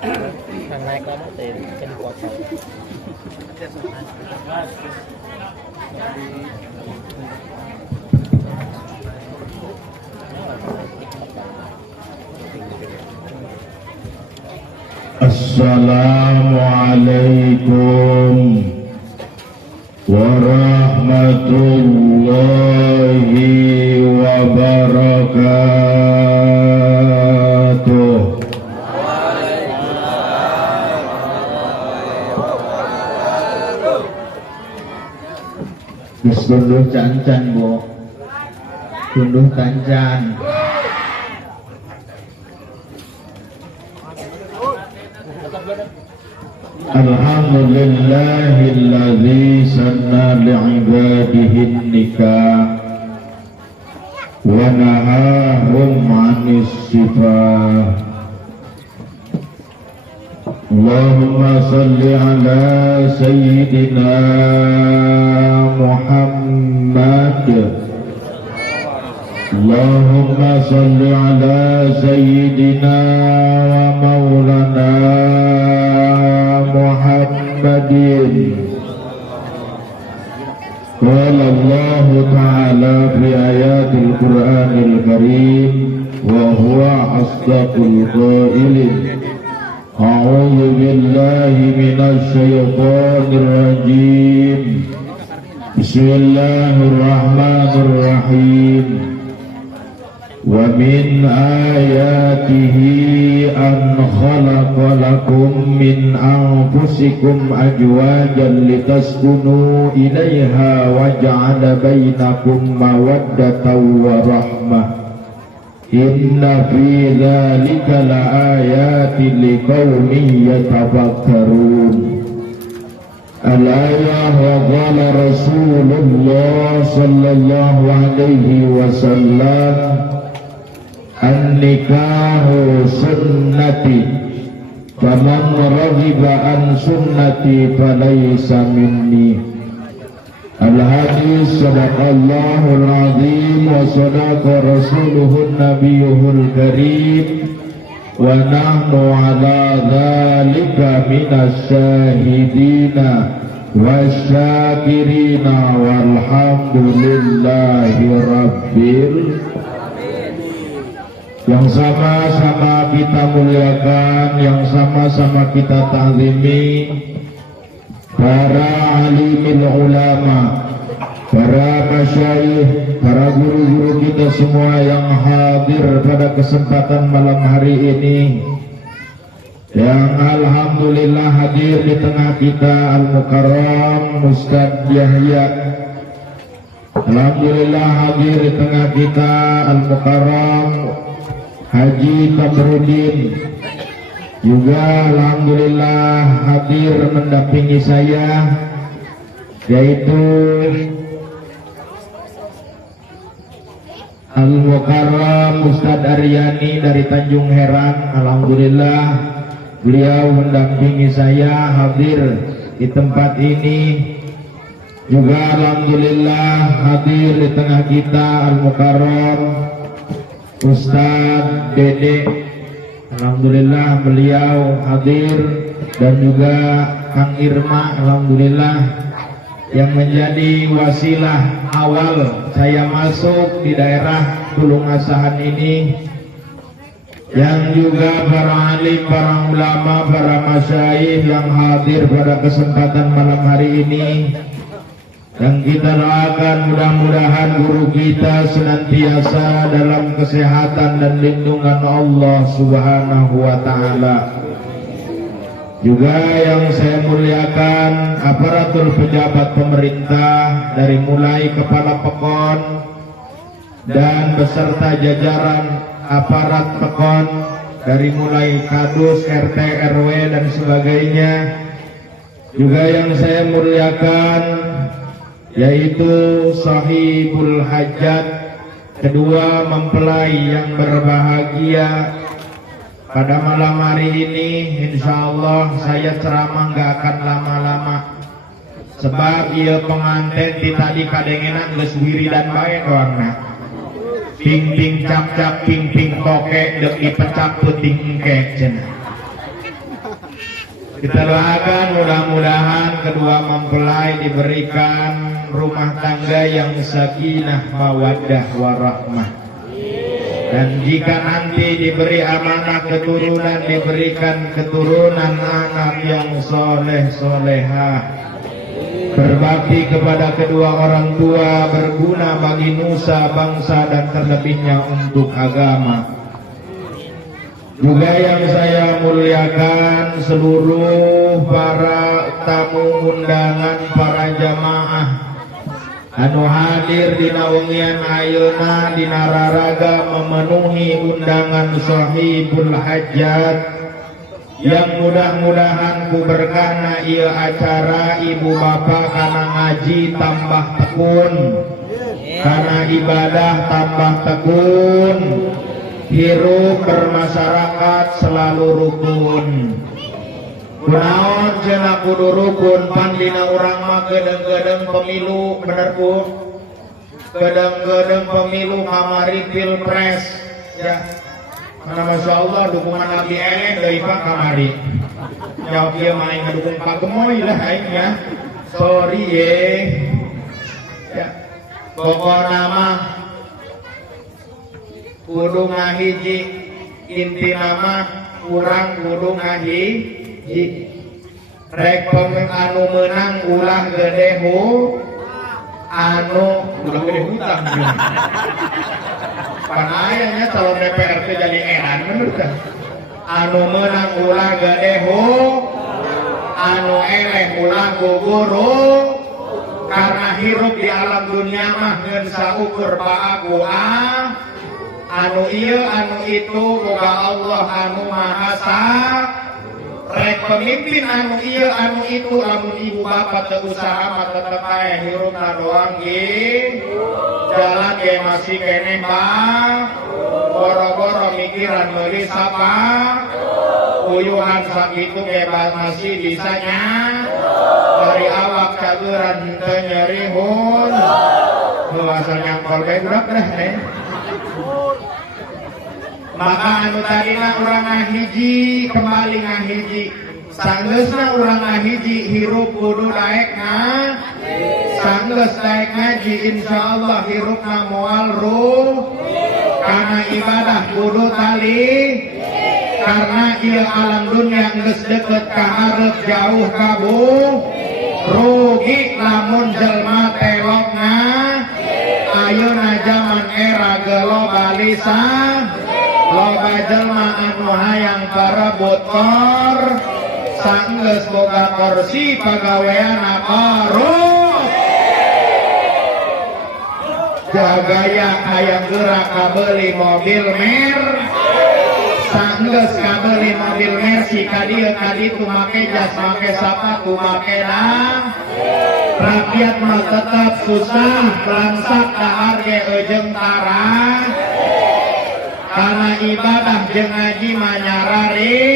Hàng này có mất tiền trên quạt phòng. Assalamualaikum warahmatullahi wabarakatuh. Gunduh cancan bu, gunduh cancan. Alhamdulillahilladzi sanna li'ibadihin nikah wa nahahum 'anis sifah. Allahumma salli ala sayyidina Muhammad. Allahumma salli ala sayyidina wa maulana Muhammadin. Qala Allah Ta'ala fi ayatil Qur'anil Karim wa huwa asdaqul qailin. A'udzu billahi minasy syaithanir rajim. Bismillahirrahmanirrahim. Wa min ayatihi an khalaqa lakum min anfusikum azwajan litaskunu ilaiha wa ja'ala bainakum mawaddatan wa rahmah. Inna fi dzalika laayatin liqaumin yatafakkarun. Al-ayah wa qala Rasulullah sallallahu alaihi wasallam an-nikahu sunnati faman raghiba an sunnati falaysa minni. Al-hadis sadaqallahul azim wa sadaqa rasuluhun nabiyuhul karim wa nahnu ala dhalika minas syahidina wasyakirina walhamdulillahi rabbil. Yang sama-sama kita muliakan, yang sama-sama kita ta'zimi para alimil ulama, para masyayikh, para guru-guru kita semua yang hadir pada kesempatan malam hari ini, yang alhamdulillah hadir di tengah kita Al-Mukarram Ustadz Yahya. Alhamdulillah hadir di tengah kita Al-Mukarram Haji Kamrudin. Juga alhamdulillah hadir mendampingi saya, yaitu Al-Mukarram Ustadz Aryani dari Tanjung Herang. Alhamdulillah beliau mendampingi saya hadir di tempat ini. Juga alhamdulillah hadir di tengah kita Al-Mukarram Ustadz Dede. Alhamdulillah beliau hadir, dan juga Kang Irma, alhamdulillah yang menjadi wasilah awal saya masuk di daerah Tulung Asahan ini, yang juga para alim, para ulama, para masyayikh yang hadir pada kesempatan malam hari ini. Yang kita doakan mudah-mudahan guru kita senantiasa dalam kesehatan dan lindungan Allah Subhanahu wa Ta'ala. Juga yang saya muliakan aparatur pejabat pemerintah, dari mulai kepala Pekon dan beserta jajaran aparat Pekon, dari mulai Kadus, RT, RW dan sebagainya. Juga yang saya muliakan yaitu sahibul hajat, kedua mempelai yang berbahagia pada malam hari ini. Insya Allah saya ceramah nggak akan lama-lama, sebab ia pengantin di tadi kadengenan geus wiridan bae doangna. Ping ping cap cap ping ping kokek dek dipecat puting engkek cenah. Kita doakan mudah-mudahan kedua mempelai diberikan rumah tangga yang sakinah mawaddah warahmah. Dan jika nanti diberi amanah keturunan, diberikan keturunan anak yang soleh solehah, berbakti kepada kedua orang tua, berguna bagi nusa bangsa dan terlebihnya untuk agama. Juga yang saya muliakan seluruh para tamu undangan, para jamaah anu hadir di naungian ayeuna dina raraga memenuhi undangan sahibul hajat, yang mudah-mudahan ku berkahna ieu acara ibu bapak kana ngaji tambah tekun, kana ibadah tambah tekun, hirup bermasyarakat selalu rukun. Kunaon cenah kudu rukun, pan dina urang mah gedeng-gedeng pemilu, bener ku? Gedeng-gedeng pemilu kamari pilpres ya. Karena Masya Allah dukungan Nabi Enen dari Pak kamari. Jawab dia main ngedukung Pak Gemoy lah aing ya. Sorry ya. Pokokna mah kudu ngahiji, inti nama kurang kudu ngahiji. Rek anu menang ulah gede anu ulah gede hutang. Panayanya calon DPR itu jadi eran menurut kan? Anu menang ulah gede anu eleh ulah guguru. Karena hirup di alam dunia mah ngeun saukur paagu anu ieu anu itu boga Allah anu maha rek pemimpin anu ieu anu itu lamun ibu bapak teu usaha mah tetep aya hirupna doang ge jalan ge masih keneh bang boro-boro mikiran meuli sapa uyuhan sakitu ge masih bisanya dari awak cageran teu nyerihun asal nyangkol bae budak dah maka anu tadina urang ngahiji kembali ngahiji sanggeusna urang ngahiji hirup kudu daekna sanggeus daek ngaji insyaallah hirupna moal ruh karena ibadah kudu tali karena ieu alam dunia geus deukeut ka hareup jauh kabu rugi lamun jelma telokna ayeuna zaman era globalisasi loba jelma anu hayang parebut kor sanggeus boga kursi pagaweana korup jagaya hayang geura kabeli mobil mer sanggeus kabeli mobil Mercy kadieu kaditu make jas make sapatu make dang rakyat mah tetap susah pelangsak dahar ge eujeng tarang karena ibadah jeung ngaji mah nyarari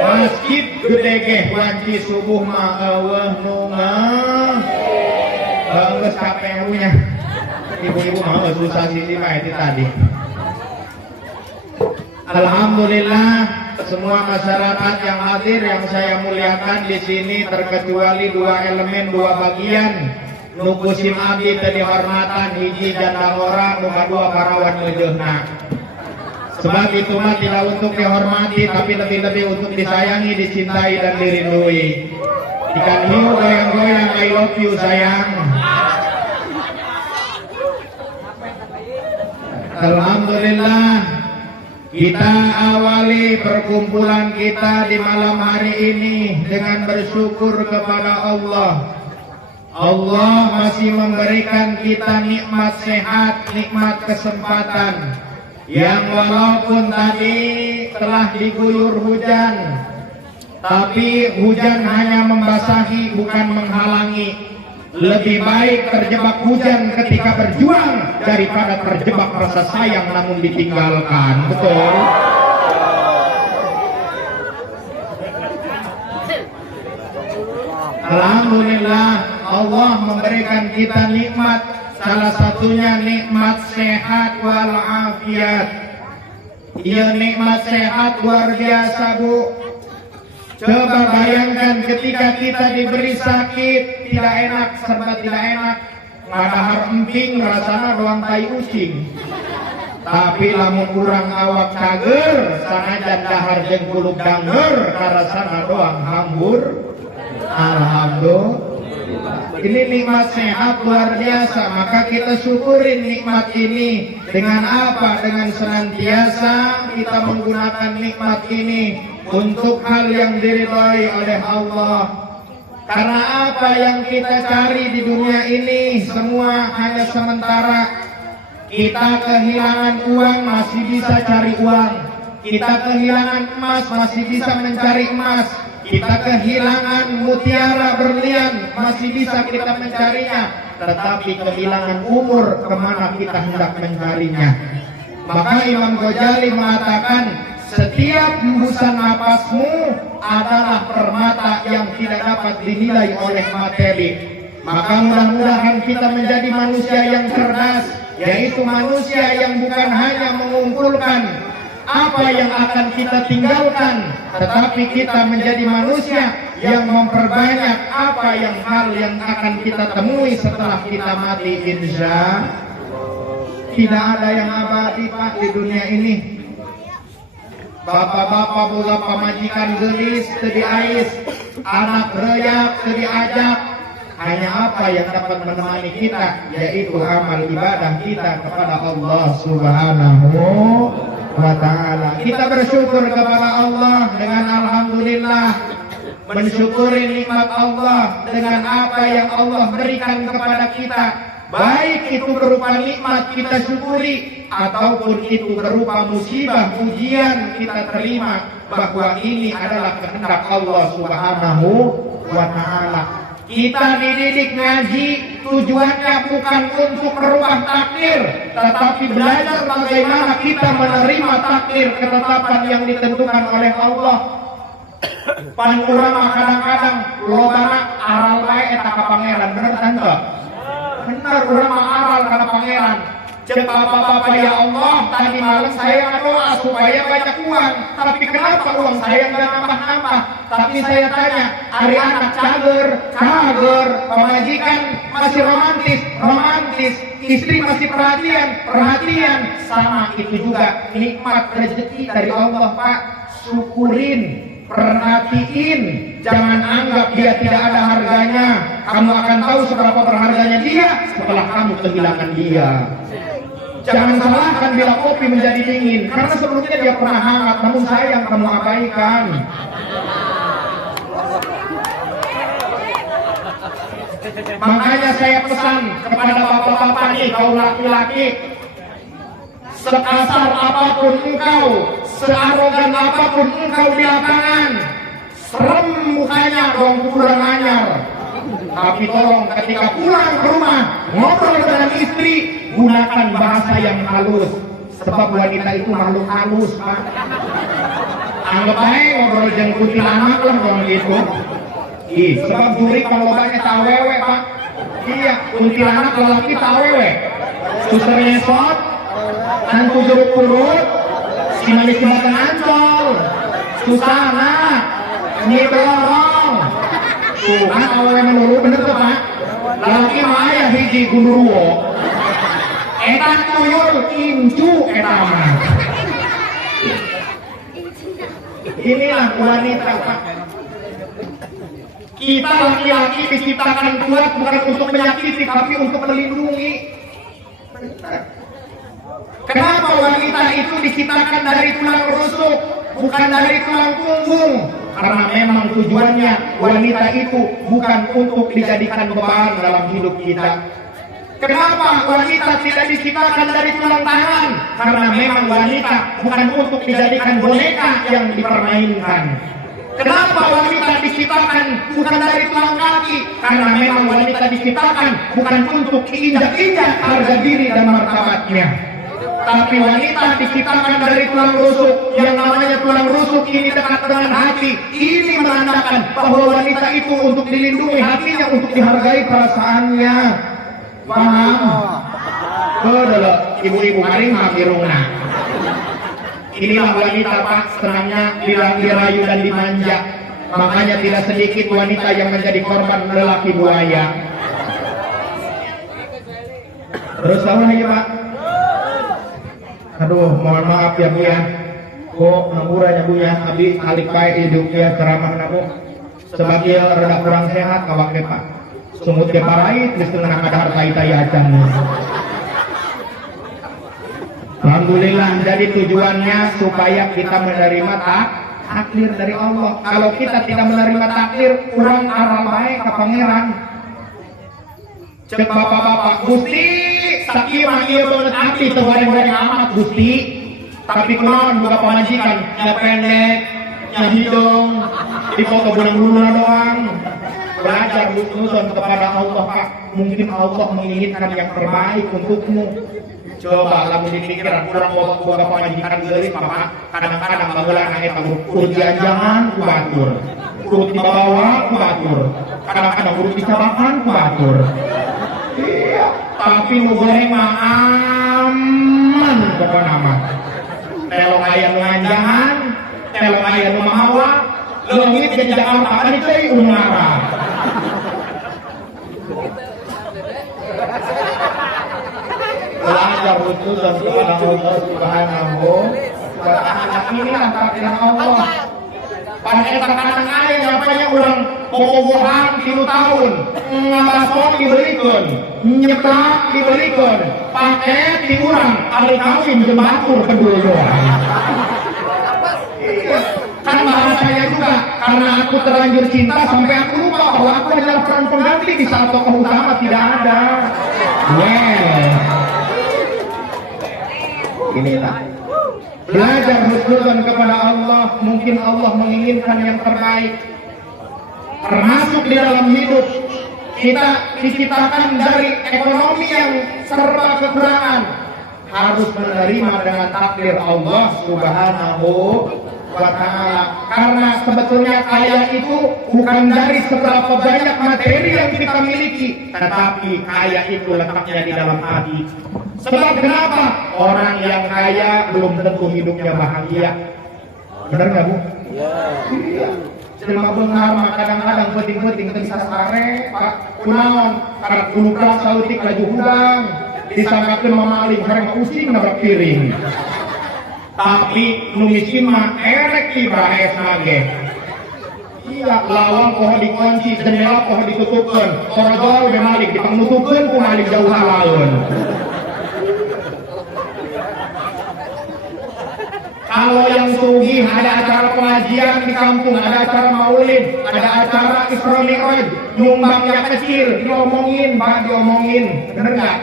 masjid gede ge wanci subuh mah eueuh nu geus KPU-nya ibu-ibu mah susah sisi mah itu tadi. Alhamdulillah semua masyarakat yang hadir yang saya muliakan di sini terkecuali dua elemen dua bagian nu kusim abdi teu dihormatan hiji janda ora nu kadua parawan meujeunna. Sebab itu mah tidak untuk dihormati tapi lebih-lebih untuk disayangi, dicintai dan dirindui. Ikan hiu goyang-goyang I love you sayang. Alhamdulillah kita awali perkumpulan kita di malam hari ini dengan bersyukur kepada Allah. Allah masih memberikan kita nikmat sehat, nikmat kesempatan yang walaupun tadi telah diguyur hujan, tapi hujan hanya membasahi bukan menghalangi. Lebih baik terjebak hujan ketika berjuang daripada terjebak rasa sayang namun ditinggalkan. Betul? Alhamdulillah Allah memberikan kita nikmat, salah satunya nikmat sehat walafiat. Ia nikmat sehat luar biasa Bu. Coba bayangkan ketika kita diberi sakit, tidak enak, serba tidak enak. Ngadahar emping, rasana doang tai ucing. Tapi lamun kurang awak cager, sanajan dahar jeung kulub danger, karasana doang hambur. Alhamdulillah. Ini nikmat sehat luar biasa, maka kita syukurin nikmat ini. Dengan apa? Dengan senantiasa kita menggunakan nikmat ini untuk hal yang diridhai oleh Allah. Karena apa yang kita cari di dunia ini semua hanya sementara. Kita kehilangan uang masih bisa cari uang. Kita kehilangan emas masih bisa mencari emas. Kita kehilangan mutiara berlian masih bisa kita mencarinya. Tetapi kehilangan umur, kemana kita hendak mencarinya? Maka Imam Ghazali mengatakan, setiap hembusan napasmu adalah permata yang tidak dapat dinilai oleh materi. Maka mudah-mudahan kita menjadi manusia yang cerdas, yaitu manusia yang bukan hanya mengumpulkan apa yang akan kita tinggalkan, tetapi kita menjadi manusia yang memperbanyak apa yang hal yang akan kita temui setelah kita mati. Insya tidak ada yang abadi Pak di dunia ini. Bapak-bapak boga pamajikan gelis teu diais, anak reyap teu diajak. Hanya apa yang dapat menemani kita, yaitu amal ibadah kita kepada Allah Subhanahu wa ta'ala. Kita bersyukur kepada Allah dengan alhamdulillah, mensyukuri nikmat Allah dengan apa yang Allah berikan kepada kita, baik itu berupa nikmat kita syukuri ataupun itu berupa musibah ujian kita terima, bahwa ini adalah kehendak Allah Subhanahu wa ta'ala. Kita dididik ngaji tujuannya bukan untuk merubah takdir, tetapi belajar bagaimana kita menerima takdir ketetapan yang ditentukan oleh Allah. Pan urang kadang-kadang lobana aral bae eta ka pangeran, bener kan enggak? Bener, urang mah aral kana pangeran. Cek bapak-bapak, ya Allah, tadi malam saya doa supaya banyak uang, tapi kenapa uang saya nggak nambah-nambah? Tapi saya tanya, hari anak cager, pemajikan masih romantis, istri masih perhatian, sama itu juga nikmat rezeki dari Allah Pak. Syukurin, perhatiin, jangan anggap dia tidak ada harganya. Kamu akan tahu seberapa berharganya dia setelah kamu kehilangan dia. Jangan salahkan bila kopi menjadi dingin, karena sebelumnya dia pernah hangat, namun sayang kamu abaikan. Makanya saya pesan kepada bapak-bapak nih, kaum laki-laki, sekasar apapun engkau, searogan apapun engkau di lapangan, serem mukanya dong kurang anyar. Tapi tolong ketika pulang ke rumah ngobrol dengan istri, gunakan bahasa yang halus, sebab wanita itu makhluk halus Pak. Anggap aja ngobrol jeung kuntilanak lah dong gitu. Sebab juri kalau banyak tawewe Pak. Iya, kuntilanak lelaki tawewe. Suster nyesot, nantu jeruk purut, si manis jembatan Ancol, susana, nyi belorong. Tuh kan awewe menuru bener tuh Pak. Lelaki mah aya hiji gundurwo. Eta tuyul incu eta mah. Inilah wanita Pak. Kita laki-laki diciptakan kuat bukan untuk menyakiti, tapi untuk melindungi. Kenapa wanita itu diciptakan dari tulang rusuk, bukan dari tulang punggung? Karena memang tujuannya wanita itu bukan untuk dijadikan beban dalam hidup kita. Kenapa wanita tidak diciptakan dari tulang tangan? Karena memang wanita bukan untuk dijadikan boneka yang dipermainkan. Kenapa wanita diciptakan bukan dari tulang kaki? Karena memang wanita diciptakan bukan untuk diinjak-injak harga diri dan martabatnya. Tapi wanita diciptakan dari tulang rusuk. Yang namanya tulang rusuk ini dekat dengan hati. Ini menandakan bahwa wanita itu untuk dilindungi hatinya, untuk dihargai perasaannya. Paham? Betul, ibu-ibu maring hampiruna. Inilah wanita Pak, senangnya dirayu dan dimanja. Makanya tidak sedikit wanita yang menjadi korban lelaki buaya. Terus tahu aja Pak. Aduh, mohon maaf ya Bu ya. Kok nguranya Bu ya, abi alik baik hidupnya ceramah namu. Sebagai rada kurang sehat kawake Pak. Sumut ke parait geus teu ngeunah kada harta-harta acan. Alhamdulillah, jadi tujuannya supaya kita menerima takdir dari Allah. Kalau kita tidak menerima takdir, kurang arah baik ke pangeran. Cek bapak-bapak, Gusti sakieu mah ieu banget hati teu goreng-goreng amat Gusti. Tapi kunaon boga pamajikan, nya pendek, nya hidung, di foto bunang-bunang doang. Belajar husnuzon kepada Allah Pak. Mungkin Allah menginginkan yang terbaik untukmu. Coba lamun dipikiran kurang boga pamajikan geulis Pak. Kadang-kadang baheula eta urut jangan ku batur. Urut dibawa ku batur. Kadang-kadang urut dicabakan ku batur. Iya, tapi nu goreng mah aman pokona mah. Telong aya nu nganjangan, telong aya nu mahawa, leungit ke Jakarta kan deui umara. Belajar husnuzon kepada Allah Subhanahu wa ta'ala. Inilah takdir Allah. Pada eta kadang aya nyapanya urang bobogohan 3 tahun, ngabason dibelikeun, nyetak dibelikeun, paket di urang, ari kawin jeung batur kedua doang. Kan bahasanya juga, karena aku terlanjur cinta sampai aku lupa bahwa aku adalah peran pengganti di saat tokoh utama tidak ada. Inilah belajar husnuzon kepada Allah. Mungkin Allah menginginkan yang terbaik. Termasuk di dalam hidup kita diciptakan dari ekonomi yang serba kekurangan, harus menerima dengan takdir Allah Subhanahu wa ta'ala. Karena sebetulnya kaya itu bukan dari seberapa banyak materi yang kita miliki, tetapi kaya itu letaknya di dalam hati. Sebab kenapa? Orang yang kaya belum tentu hidupnya bahagia. Benar nggak Bu? Iya. Jelema beunghar mah kadang-kadang penting-penting teu bisa sare, Pak. Kunaon? Karena kulukra saeutik laju hudang. Disangkakeun mamaling hareng using nabrak piring. Tapi nu miskin mah erek ibahes mage. Iya, lawang poho dikunci, jendela poho ditutupkeun. Sorojol be malik dipangutupkeun ku malik jauh halaeun. Kalau yang sugih ada acara pengajian di kampung, ada acara maulid, ada acara Isra Mi'raj, nyumbangnya kecil, diomongin, Pak, diomongin, bener nggak?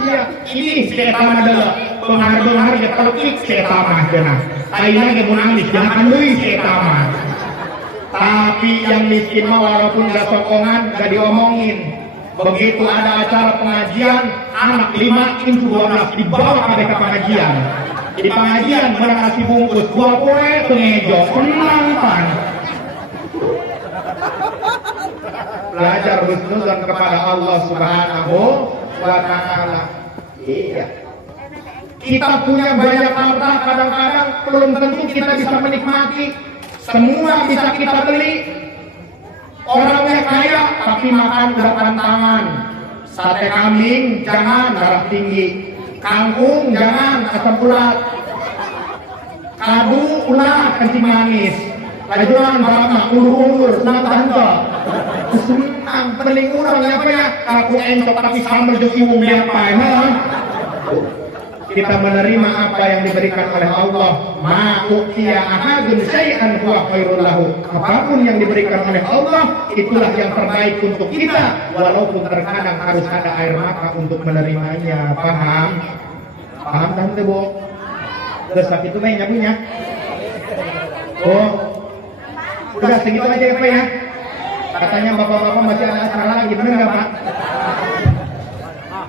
Iya, ini seetama adalah penghar-penghar ya pelukik seetama jenah. Aina ge mun nangis jangan deui seetama. Tapi yang miskin mah walaupun nggak sokongan, nggak diomongin. Begitu ada acara pengajian, anak 5, 12 dibawa ke pengajian. Di pengajian mereka nasi bungkus 2 poe pengejo senang pan. Belajar husnuzon kepada Allah Subhanahu wa ta'ala. Iya. Kita punya banyak harta, kadang-kadang belum tentu kita bisa menikmati. Semua bisa kita beli. Orangnya kaya tapi makan udah tangan. Sate kambing jangan, darah tinggi. Kangkung jangan, asam urat. Kadu ulah, kencing manis. Lajuan barang ulur-ulur, senang tante. Senang, pening urang apa ya? Aku encok tapi sama joki umum apa ya? Kita menerima apa yang diberikan oleh Allah. Ma'u'tiya ahadun syai'an huwa khairul lahu. Apapun yang diberikan oleh Allah, itulah yang terbaik untuk kita. Walaupun terkadang harus ada air mata untuk menerimanya. Paham? Paham tante Bu? Besok itu mainnya punya. Oh, udah segitu aja ya Pak ya. Katanya bapak-bapak masih ada acara lagi, bener nggak Pak?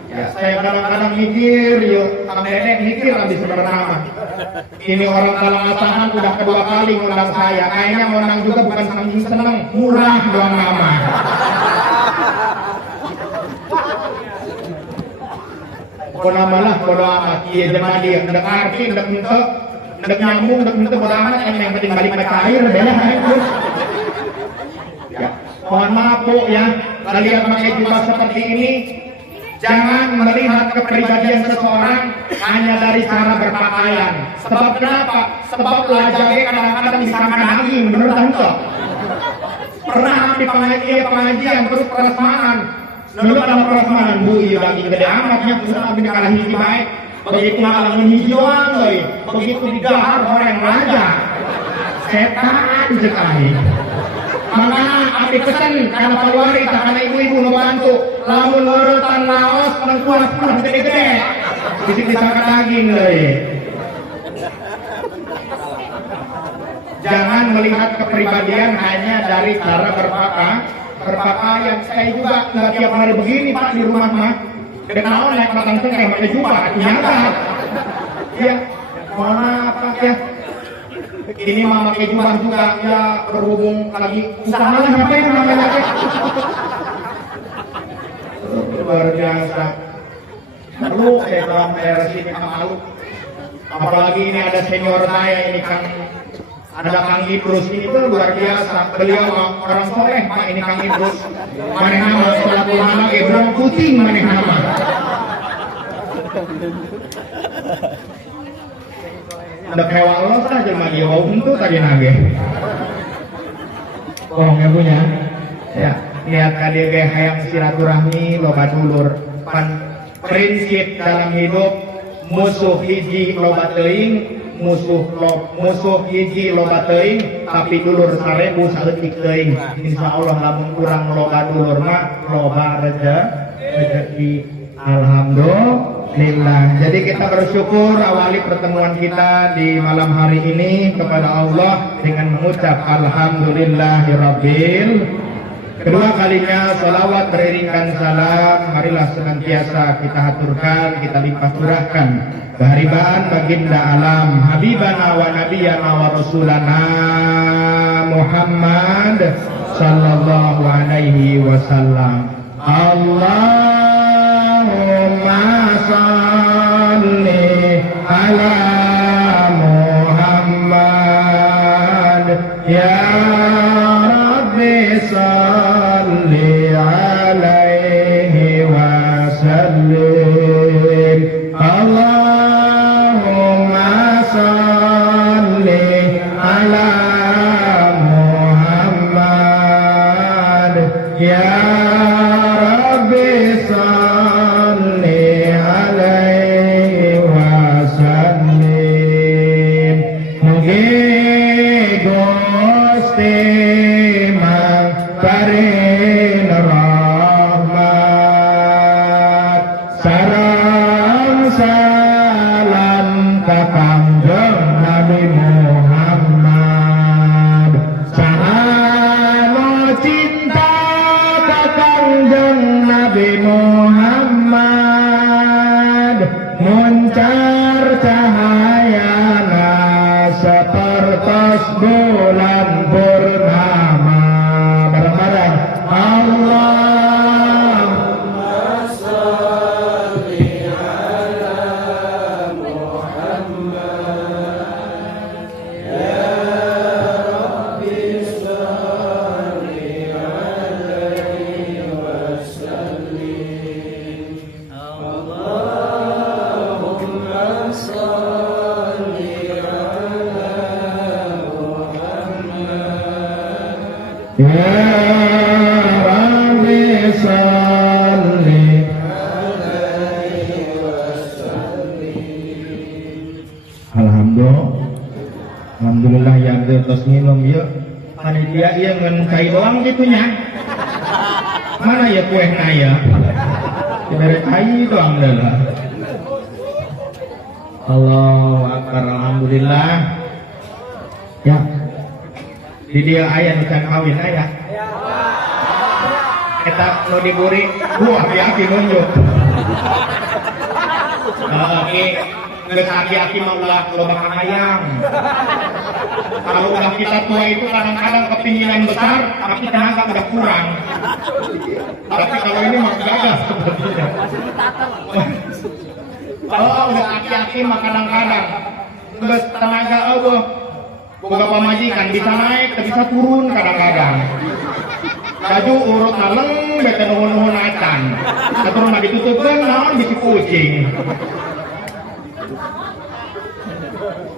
Ya, saya kadang-kadang mikir, yuk, Kang Dedek mikir habis bernama. Ini orang dalam asahan udah kedua kali ngundang saya. Kayaknya ngundang juga bukan saking seneng, murah doang nama. Bodo malah, bodo amat. Iya jemaah dia, ndak ngerti, ndak nyambung, ndak bodo amat. Yang penting balik ke air, beda. mohon maaf Bu ya, kalian pakai jubah seperti ini, jangan melihat kepribadian seseorang hanya dari cara berpakaian. Sebab kenapa? Sebab wajahnya kadang-kadang disangka daging, menurut Anda. Pernah di pengajian terus prasmanan. Lalu dalam prasmanan Bu, iya daging gede amatnya, terus abis kalah hiji baik. Begitu ngalamin hijauan, begitu digahar orang raja. Setan sekali. Maka abdi pesen karena paluari karena ibu-ibu ngebantu lamun leuretan laos perempuan gede-gede bisik disangka daging deh. Jangan melihat kepribadian hanya dari cara berpakaian. Saya juga nggak tiap hari begini Pak di rumah mah. Kenal naik matang saya pakai jubah, nyata. Ya, mana apa ya? Ini mah pakai jubah juga ya berhubung lagi usaha apa yang namanya luar biasa. Perlu saya dalam daerah sini malu. Apalagi ini ada senior saya ini Kang, ada Kang Idrus ini tuh luar biasa. Beliau orang soleh Pak ini Kang Idrus. Maneh nama sekolah ulama ge berang puting maneh nama. Ada kayak Allah saja magi itu tadi nage. Bohong ya punya. Ya, niat kade ge hayang silaturahmi loba dulur. Prinsip dalam hidup musuh hiji loba teuing, musuh hiji loba teuing, tapi dulur 1000 saeutik teuing. Insyaallah lamun kurang loba dulur mah loba rezeki. Alhamdulillah. Jadi kita bersyukur awali pertemuan kita di malam hari ini kepada Allah dengan mengucap Alhamdulillahirabbil. Kedua kalinya salawat beriringkan salam, marilah senantiasa kita haturkan, kita limpah curahkan keharibaan baginda alam habibana wa nabiyana wa rasulana Muhammad sallallahu alaihi wasallam. Allahumma salli ala Muhammad ya Rabbi salli alaihi wasallim. Allahumma salli ala Muhammad ya Rabbi salli alaihi wasallim. Mugi Gusti mangparin rahmat sareng salam ka Kangjeng Nabi Muhammad. Salam cinta ka Kangjeng Nabi Muhammad, muncar cahayana sapertos bulan purnama. Bareng-bareng Allahumma sholli ala Muhammad ya Rabbi sholli alaihi wasallim. Allahumma sholli ala Muhammad ya Rabbi sholli alaihi wasallim. Alhamdulillah yang terus minum ya. Panitia ieu ngan cai doang gitunya. Mana ya kuehna ya? Dibere cai doang deula. Allahu akbar, alhamdulillah. Ya. Di dia aya nu can kawin aya. Eta nu diburi buah aki nunjuk. Oke, geus aki-aki mah ulah loba kahayang. Kalau udah kita tua itu kadang-kadang kepinginan besar, tapi tenaga udah kurang. Tapi kalau ini mah gagah sepertinya. Kalau udah aki-aki mah kadang-kadang geus tenaga eueuh. Boga pamajikan bisa naik, bisa turun kadang-kadang. baju urut naleng bete nuhun-nuhun acan atur mah ditutupkeun naon bisi kucing.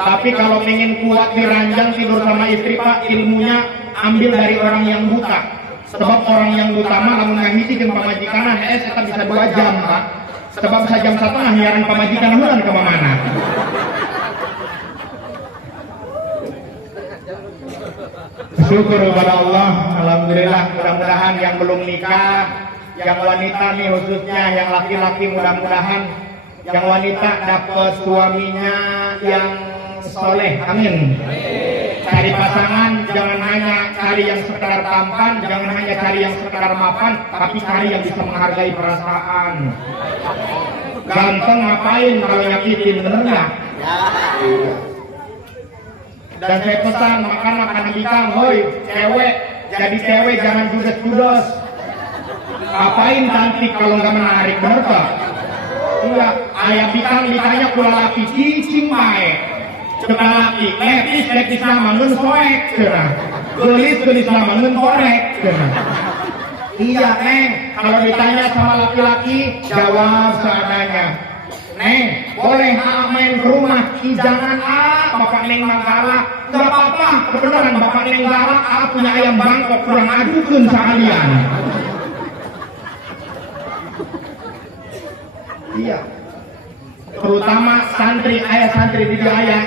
Tapi kalau ingin kuat di ranjang tidur sama istri Pak, ilmunya ambil dari orang yang buta. Sebab orang yang buta mah lamun ngahiji jeung pamajikanna eta bisa 2 jam Pak. Sebab sajam satengah nyiaran pamajikan heulan ka mana. Syukur kepada Allah, alhamdulillah. Mudah-mudahan yang belum nikah, yang wanita nih khususnya, yang laki-laki mudah-mudahan yang wanita dapat suaminya yang soleh, amin. Cari pasangan jangan hanya cari yang sekedar tampan, jangan hanya cari yang sekedar mapan, tapi cari yang bisa menghargai perasaan. Ganteng ngapain kalau nyakitin, bener nggak? Dan saya pesan makan ikan, hoi cewek jadi cewek jangan judes-judes. Ngapain cantik kalau nggak menarik, bener nggak? Iya, ayah bikang ditanya kula laki cicing bae. Cek laki, letis nama ngeun soek cenah. Gelis nama ngeun korek cenah. Iya, Neng, kalau ditanya sama laki-laki jawab seadanya. Neng, boleh main ke rumah, jangan Bapak Neng galak. Enggak apa-apa, kebenaran Bapak Neng galak, punya ayam Bangkok kurang adukeun sekalian. Iya. Terutama santri, ayah santri di ayah.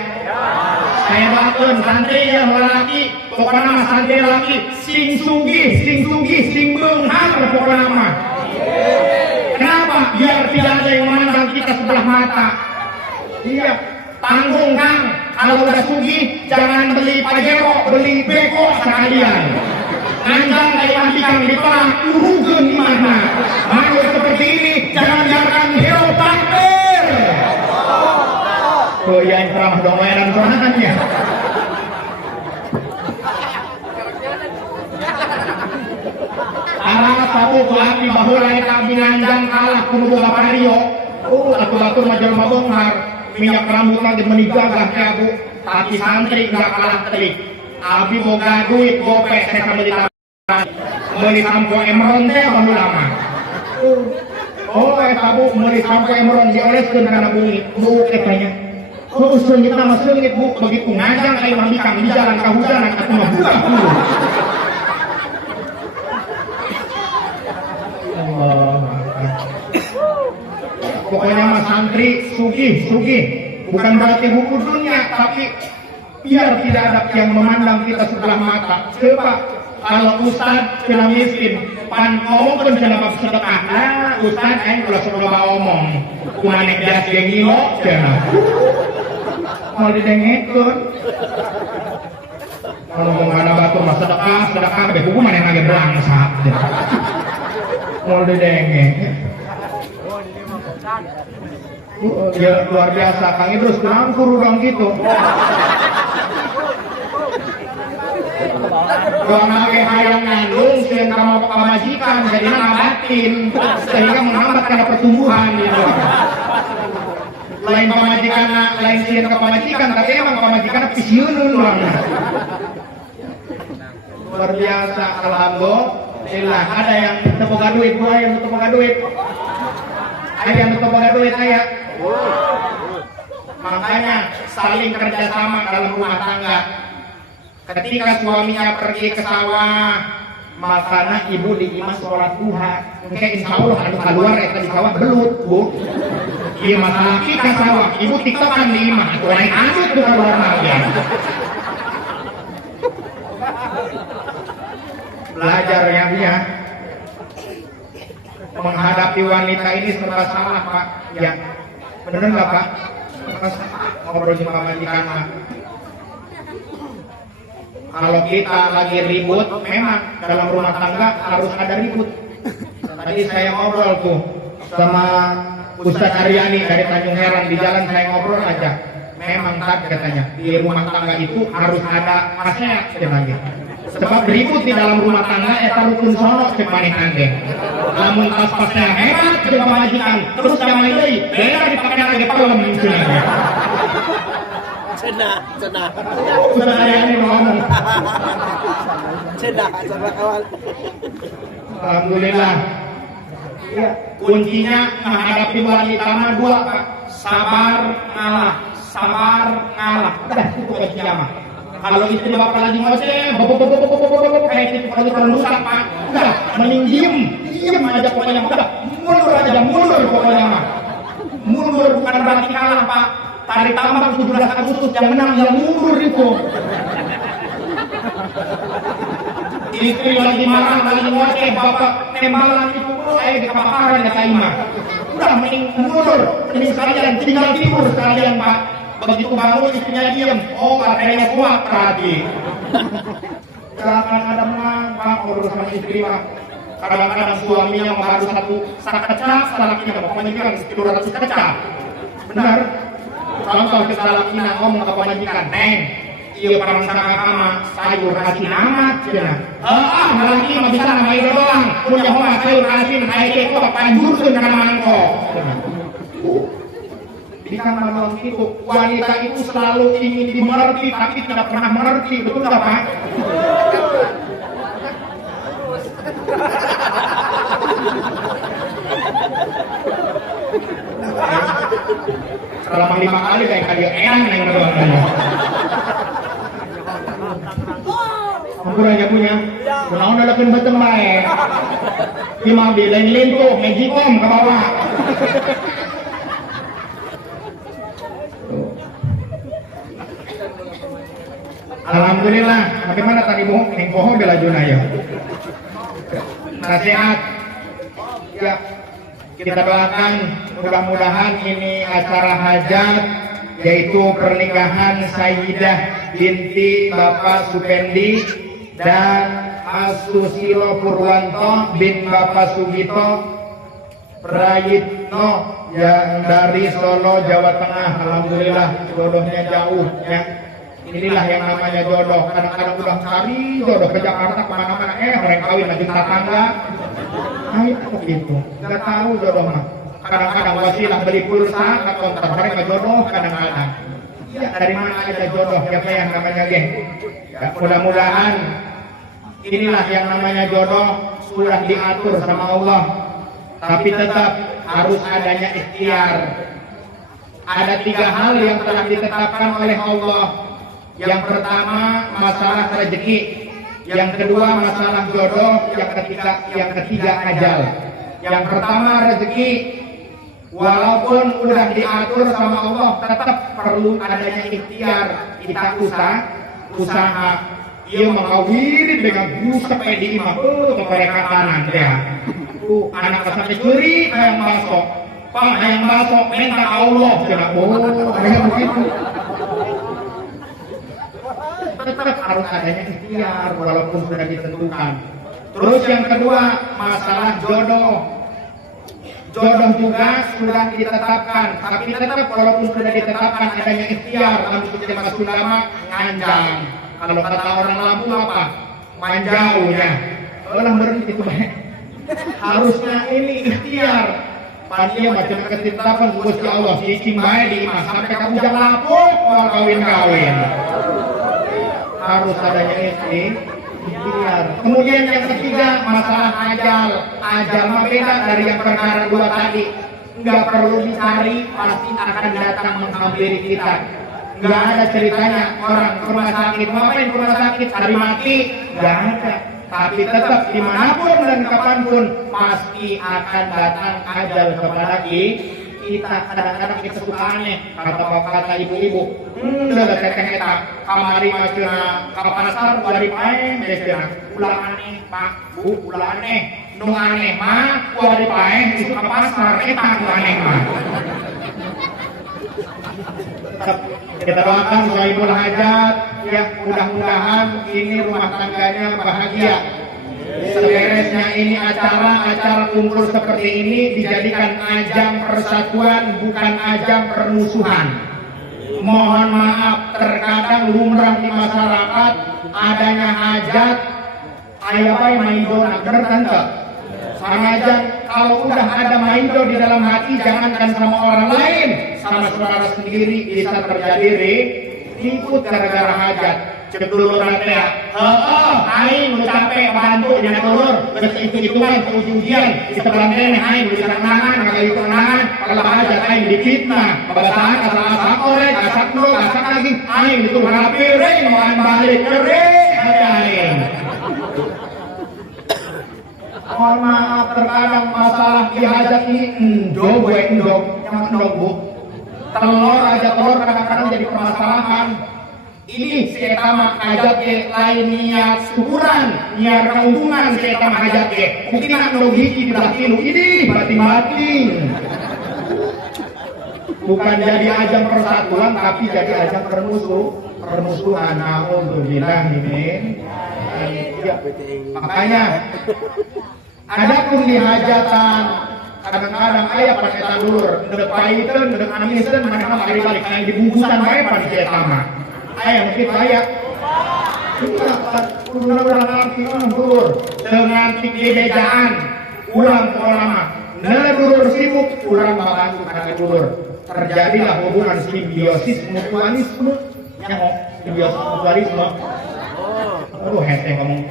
Saya doakeun santri ya laki, pokoknya mah santri laki sing sugih, sing beunghar pokoknya mah. Kenapa? Biar tidak ada yang memandang kita sebelah mata. Iya, tanggung Kang. Kalau udah sugih, jangan beli pajero, beli beko sekalian. Anjang kayak ambikang ditolak, urugeun di mana? Mau seperti ini, jangan biarkan hero takbir. Oh ya, yang ceramah dong mainan sorangannya. Arah sabu kelati bahula eta binganjang kalah kuno boga pario. Atuh-atuh mah jelema beunghar, minyak rambut lagi menigagah teh Abu. Tapi santri enggak kalah telik. Abi boga duit gope saya beli sampo Emron teh bahula mah. Oh, eta Bu meuli sampo Emron dioleskeun kana bumi. Bu katanya. Oh, seungit nama seungit Bu, begitu ngajang kayak mambikang di jalan kahujanan atuh mah buka dulu. Pokoknya mas santri sugih, bukan berarti hukum dunia, tapi biar tidak ada yang memandang kita sebelah mata. Coba kalau ustad kena miskin, pan ngomong pun kena bab sedekah. Nah, ustad aing kula sekolah omong, kumanek jas jeung ngilo cenah. Mau didengekeun. Kalau ngomongana batur mah sedekah be hukum maneh ngage blangsat. Mau didenge. Ya luar biasa, Kang Idrus kenapa kudu dong gitu? Doang nage hayang ngandung sieun ka pamajikan jadina ngabatin sehingga menghambat kana pertumbuhan gitu. Lain pamajikan, lain sieun ka pamajikan, tapi emang pamajikan pisieunun banget. Luar biasa, alhamdulillah. Ada yang teboga duit, gua yang teboga duit. Ada yang teboga duit aya. Makanya saling kerjasama dalam rumah tangga. Ketika suaminya pergi ke sawah, makanya ibu diimas sholat duha. Mungkin insya Allah anu keluar eta di sawah belut Bu. Iya masalah kita sawah, ibu tiktokan di imah. Lain adut tuh keluar lagi. Belajar ya. Menghadapi wanita ini serba salah Pak. Ya, bener nggak Pak? Ngobrol sama majikan Pak. Kalau kita lagi ribut, memang dalam rumah tangga harus ada ribut. Tadi saya ngobrol tuh sama Ustadz Aryani dari Tanjung Heran di jalan saya ngobrol aja. Memang kan katanya di rumah tangga itu harus ada nasihat katanya. Sebab ribut di dalam rumah tangga eta rukun sono cek manehan teh. Lamun pas-pasnya hebat jeung pamajikan, terus damai deui, beda dipake lagi pelem cenah. Cenah. Udah saya ini ngomong. Cenah kawan. Alhamdulillah. Ya, kuncinya menghadapi wanita mah dua, Pak. Sabar ngalah. Udah itu kuncinya mah. Kalau istri bapak lagi ngoceh, kayak itu kalau rusak, Pak. Udah, mending diem aja pokoknya. Udah, mundur pokoknya mah. Mundur bukan berarti kalah, Pak. Tarik tambang 17 Agustus yang menang yang mundur itu. Istri lagi marah, lagi ngoceh, bapak tembalan itu, saya kebakaran ya saya mah. Udah mending mundur, mending sekalian tinggal tidur sekalian, Pak. Begitu bangun istrinya diam, oh baterainya kuat tadi. Kadang-kadang Pak urusan istri Pak. Kadang-kadang suaminya baru satu sakecah, salakinya pemajikan 200 kecah. Benar? Contoh kita lakinya ngomong ke pemajikan, Neng, iya parang sangka kama sayur asin amat cenah. Laki mah bisa nama itu doang. Punya homa sayur asin ae kok panjurkeun ka mangko. Di kamar malam itu wanita itu selalu ingin dimengerti tapi tidak pernah mengerti, betul nggak Pak? Selama 5 kali kayak kali enak yang kedua. Kurangnya punya, kenapa udah lakuin betul baik? Lima lain tuh, magicom ke bawah. Alhamdulillah, bagaimana tadi bohong? Yang bohong bela juna ya. Nasihat, ya kita doakan mudah-mudahan ini acara hajat yaitu pernikahan Sayyidah binti Bapak Supendi dan Mas Susilo Purwanto bin Bapak Sugito Prayitno yang dari Solo, Jawa Tengah. Alhamdulillah jodohnya jauh ya. Inilah yang namanya jodoh. Kadang-kadang udah cari jodoh ke Jakarta kemana-mana, orang kawin lanjut tetangga. Itu begitu. Gak tahu jodoh mah. Kadang-kadang wasilah beli pulsa, konter mereka jodoh kadang-kadang. Ya dari mana aja jodoh, siapa yang namanya geng. Ya, mudah-mudahan inilah yang namanya jodoh sudah diatur sama Allah. Tapi tetap harus adanya ikhtiar. Ada 3 hal yang telah ditetapkan oleh Allah. Yang pertama masalah rezeki, yang kedua masalah jodoh, yang ketiga ajal. Yang pertama rezeki, walaupun udah diatur sama Allah, tetap perlu adanya ikhtiar. Kita usaha. Ia mengawiri dengan busa di imam, mereka kanan ya. Anak sampai curi ayam baso, Pak ayam baso minta Allah, jangan begitu. Tetap harus adanya ikhtiar walaupun sudah ditentukan. Terus yang kedua masalah jodoh. Jodoh juga sudah ditetapkan, tapi tetap walaupun sudah ditetapkan adanya ikhtiar. Dalam istilah Sunda nganjang. Kalau kata orang Lampung apa? Manjau ya. Orang berhenti itu baik. Harusnya ini ikhtiar. Panitia macam ketetapan Gusti Allah cicing bae di imah sampai kamu jangan lapor mau kawin-kawin. Harus adanya ikhtiar. Kemudian yang ketiga masalah ajal. Ajal mah beda dari yang perkara 2 tadi. Enggak perlu dicari, pasti akan datang menghampiri kita. Enggak ada ceritanya orang ke rumah sakit, ngapain ke rumah sakit cari mati, enggak ada. Tapi tetap dimanapun dan kapanpun pasti akan datang ajal kepada kita. Kadang-kadang kita suka aneh, kata ibu-ibu, udah teteh kita kamari macuna kapasar dari paeng desana ulah aneh Pak Bu, ulah aneh nu aneh mah dari paeng itu kapasar eta nu aneh mah. Kita doakan Sohibul Hajat ya, mudah-mudahan ini rumah tangganya bahagia. Seberesnya ini acara kumpul seperti ini dijadikan ajang persatuan, bukan ajang permusuhan. Mohon maaf, terkadang lumrah di masyarakat adanya hajat ayapai maindo bener tante. Sama kalau udah ada maindo di dalam hati, jangankan sama orang lain, sama saudara sendiri bisa terjadi ribut gara-gara hajat. Cek dulur nanti ya. Aing udah capek bantu jadi dulur. Terus itu-ituan, ujian. Di sebelah ini aing udah ketenangan, kagak ketenangan. Kalau hajat aing difitnah. Kebasahan, asal-asal korek, asal nol, asal lagi. Aing itu rapi, mau aing balik kering. Ada aing. Mohon maaf terkadang masalah di hajat ini endog bu. Telur aja telur kadang-kadang jadi permasalahan. Ini si eta mah hajat ge lain niat syukuran, niat keuntungan si eta mah hajat ge. Mungkin nak nu hiji dibelah tilu ini bating-bating. Bukan jadi ajang persatuan tapi jadi ajang permusuhan. Alhamdulillah ini. Ya, makanya ada pun di hajatan kadang-kadang ayah pakai tandur ndek paiteun ndek amiseun mana balik-balik kayak dibungkusan bae pan di eta mah ayah mungkin saya urang nanti dulur dengan tinggi bejaan ulang lama dulur sibuk urang bantu kana dulur terjadilah hubungan simbiosis mutualisme nyaho simbiosis mutualisme aduh hese ngomong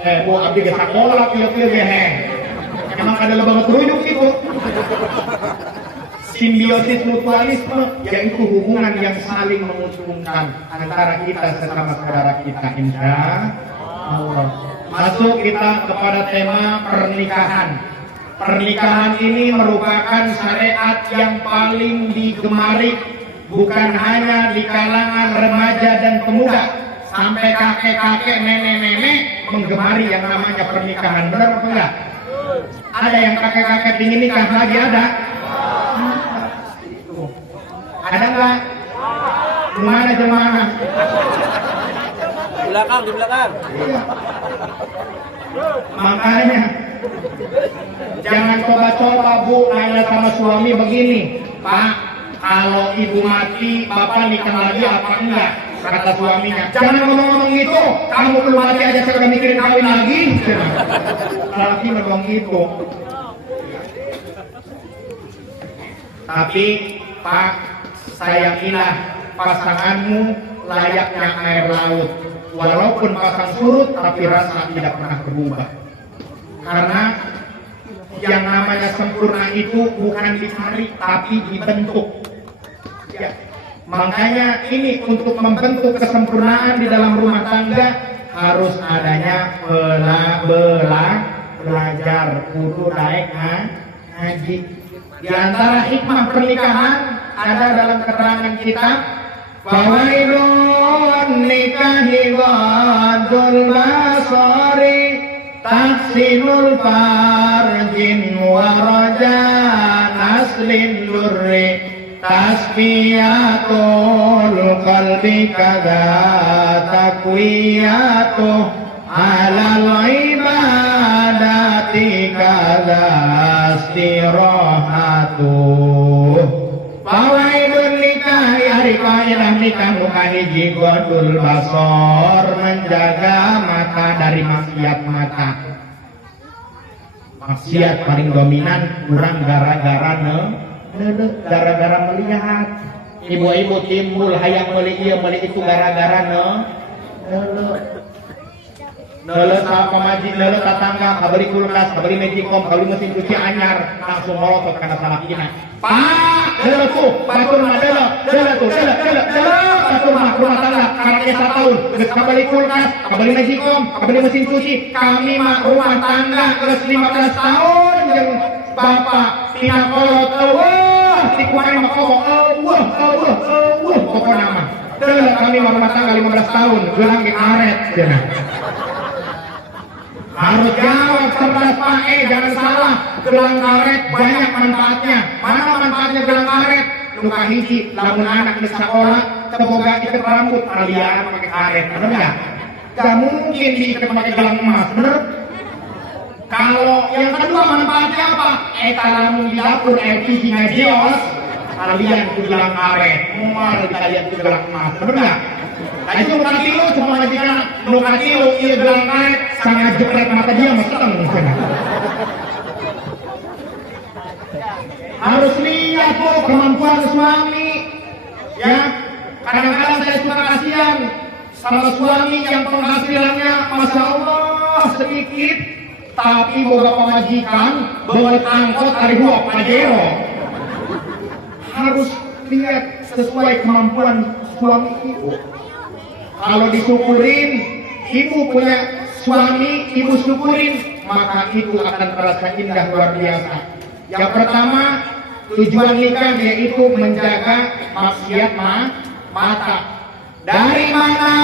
bu abdi ge sakola kieu-kieu ge emang ada lembaga terujung itu simbiosis mutualisme yaitu hubungan yang saling menguntungkan antara kita sesama saudara kita insya Allah. Masuk kita kepada tema pernikahan ini merupakan syariat yang paling digemari bukan hanya di kalangan remaja dan pemuda sampai kakek-kakek nenek-nenek menggemari yang namanya pernikahan. Benar apa enggak? Ada yang kakek-kakek ingin nikah lagi ada? Ada enggak? Di mana jemaah? Di belakang. Makanya jangan coba-coba bu nanya sama suami begini, Pak, kalau ibu mati, bapak nikah lagi apa enggak? Kata suaminya, jangan ngomong-ngomong gitu, kamu belum mati aja saya udah mikirin kawin lagi. Lagi ngomong gitu. Tapi Pak, sayangilah pasanganmu layaknya air laut. Walaupun pasang surut, tapi rasa tidak pernah berubah. Karena yang namanya sempurna itu bukan dicari, tapi dibentuk. Ya. Makanya ini untuk membentuk kesempurnaan di dalam rumah tangga harus adanya belajar kudu naik ngaji. Di antara hikmah pernikahan ada dalam keterangan kitab fawaidun nikahi wadul basari tahsinul farjin waraja naslin lurri tasbiyatul qalbi kaga takwiyatu alal ibadati kaga istirahatu fawaidun nikah hari kaya nikah mukahi jigodul basor menjaga mata dari maksiat mata. Maksiat paling dominan kurang gara-gara melihat ibu-ibu timbul hayang meuli ieu meuli itu gara-gara neuleuh ka pamaji neuleuh tatangga kabeli kulkas kabeli magicom kabeli mesin cuci anyar langsung molotot kana salakina Pak deuleuh tuh batur mah deuleuh batur mah rumah tangga karena 1 tahun geus kabeli kulkas kabeli magicom kabeli mesin cuci kami mah rumah tangga geus 15 tahun jeung bapak tina kolot si kumaha mah ngomong pokona mah deuleuh kami mah rumah tangga 15 tahun gelang ge aret cenah. Harus jawab cerdas Pak, jangan salah. Gelang karet banyak manfaatnya. Mana manfaatnya gelang karet? Luka hiji, lamun anak di sekolah, teboga ikat rambut, kalian pakai karet, bener nggak? Gak mungkin diikat pakai gelang emas, bener? Kalau yang kedua manfaatnya apa? Lamun di dapur, LPG ngajios, kalian ke gelang karet, mual kalian ke gelang emas, bener nggak? Itu bukan tilu, cuma majikan bukan tilu, iya gelang karet, sangat jepret mata dia mas keteng. Harus lihat tuh kemampuan suami, ya. Kadang-kadang saya suka kasihan sama suami yang penghasilannya Masya Allah sedikit, tapi boga pemajikan bawa angkot dari huap Pajero. Harus lihat sesuai kemampuan suami ibu. Kalau disyukurin, ibu punya suami, ibu syukurin, maka itu akan terasa indah luar biasa. Yang pertama, tujuan nikah yaitu menjaga maksiat mata. Dari mana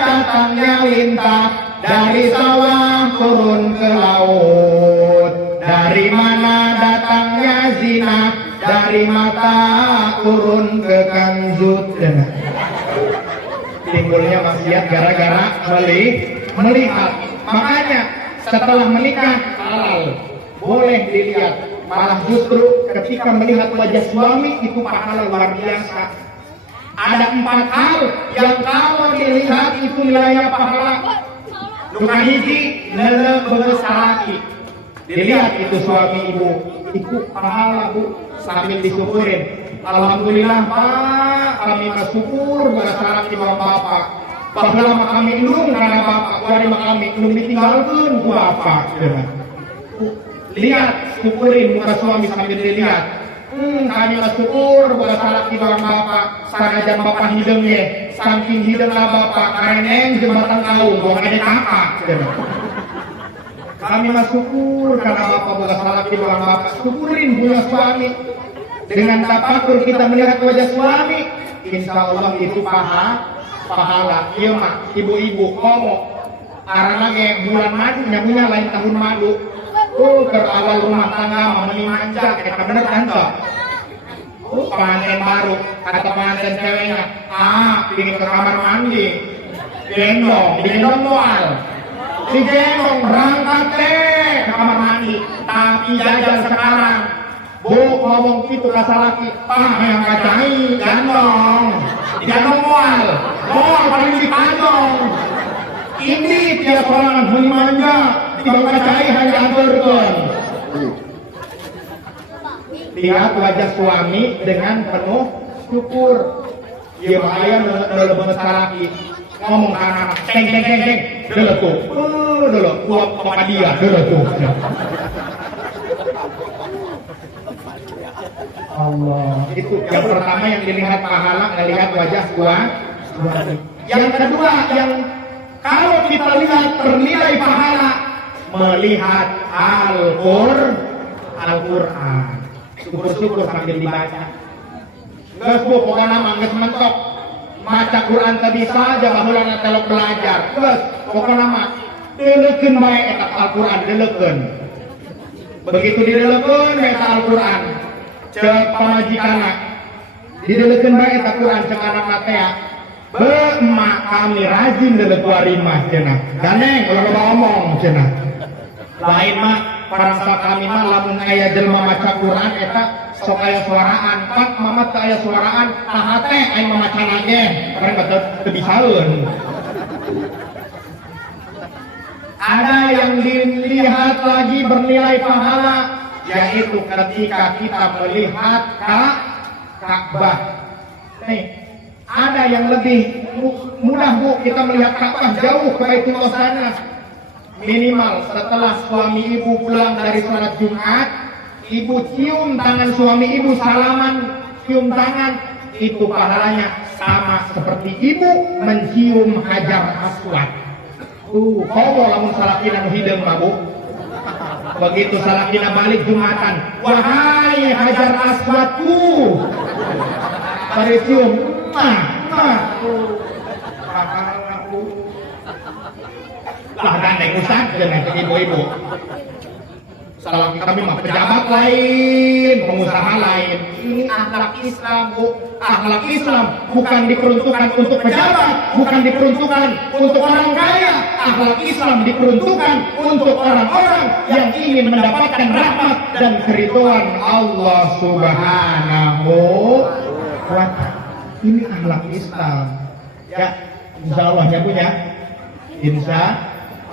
datangnya lintah, dari sawah turun ke laut. Dari mana datangnya zina, dari mata turun ke kanzut. Timbulnya maksiat gara-gara melihat. Makanya setelah menikah halal, boleh dilihat. Malah justru ketika melihat wajah suami itu pahala luar biasa. Ada 4 hal yang kalau dilihat itu nilainya pahala. Nuka hiji lele beges salaki. Dilihat itu suami ibu, itu pahala bu, sambil disyukurin. Alhamdulillah Pak, kami bersyukur pada salaki bapak. Bahwa kami lung karena bapak, dari kami lung ditinggalkan ku bapak. Lihat, syukurin muka suami sambil dilihat. Kami bersyukur pada salaki bapak, sanajan bapak hidungnya, saking hidunglah bapak, karena jembatan kaum, bukan ada kakak. Kami bersyukur karena bapak pada salaki bapak, syukurin punya suami. Dengan tafakur kita melihat wajah suami, insya Allah itu pahala. Iya mak, ibu-ibu komo arana ge bulan madu nyamunya lain tahun madu. Berawal rumah tangga meni manja, kayak bener kan toh? Pengantin baru, kata pengantin ceweknya, ingin ke kamar mandi, digendong mual, digendong berangkat deh ke kamar mandi, tapi jajan sekarang. Bu ngomong gitu ke salaki, yang kacai, gendong mual paling dipanjong. Ini tiap orang manja, tiba kacai hanya aturkan. Lihat wajah suami dengan penuh syukur. Dia bahaya ngelebet salaki, ngomong ke anak, ceng, dulu tuh, kuap sama dia, dulu tuh. Allah, itu yang pertama yang dilihat pahala, melihat wajah suami. Yang kedua, yang kalau kita lihat ternilai pahala, melihat Al-Quran. Syukur-syukur sambil dibaca. Geus bu, pokoknya nama geus mentok. Maca Quran tadi saja baheula telok belajar. Geus, pokoknya nama deleukeun bae eta Al-Quran, deleukeun. Begitu didelekeun eta Al-Quran, cek pamajikanna. Didelekeun bae eta Quran cek anakna teh. Emak kami rajin deleukeun warimah cenah. Ganeng kalau ngomong cenah. Lain mah parangsa kami mah lamun aya jelema maca Quran eta sok aya suaraan. Pak mamat teh aya suaraan, taha teh aing mamacan ge, kareng teu bisaeun. Ada yang dilihat lagi bernilai pahala, yaitu ketika kita melihat Ka'bah. Nih, ada yang lebih mudah bu, kita melihat Ka'bah jauh ke Baitullah sana. Minimal setelah suami ibu pulang dari sholat Jumat, ibu cium tangan suami ibu, salaman, cium tangan, itu pahalanya sama seperti ibu mencium Hajar Aswad. Komo lamun salakina nu hideung mah bu. Begitu salakina balik Jumatan, wahai Hajar Aswadku, bari cium, lah gandeng ustaz dengan ibu-ibu. Salam kami mah pejabat lain, pengusaha lain. Ini akhlak Islam bu. Akhlak Islam bukan diperuntukkan untuk pejabat, bukan diperuntukkan untuk orang kaya. Akhlak Islam diperuntukkan untuk orang-orang yang ingin mendapatkan rahmat dan keridhaan Allah Subhanahu wa ta'ala. Ini akhlak Islam. Ya, insya Allah ya bu ya. Insya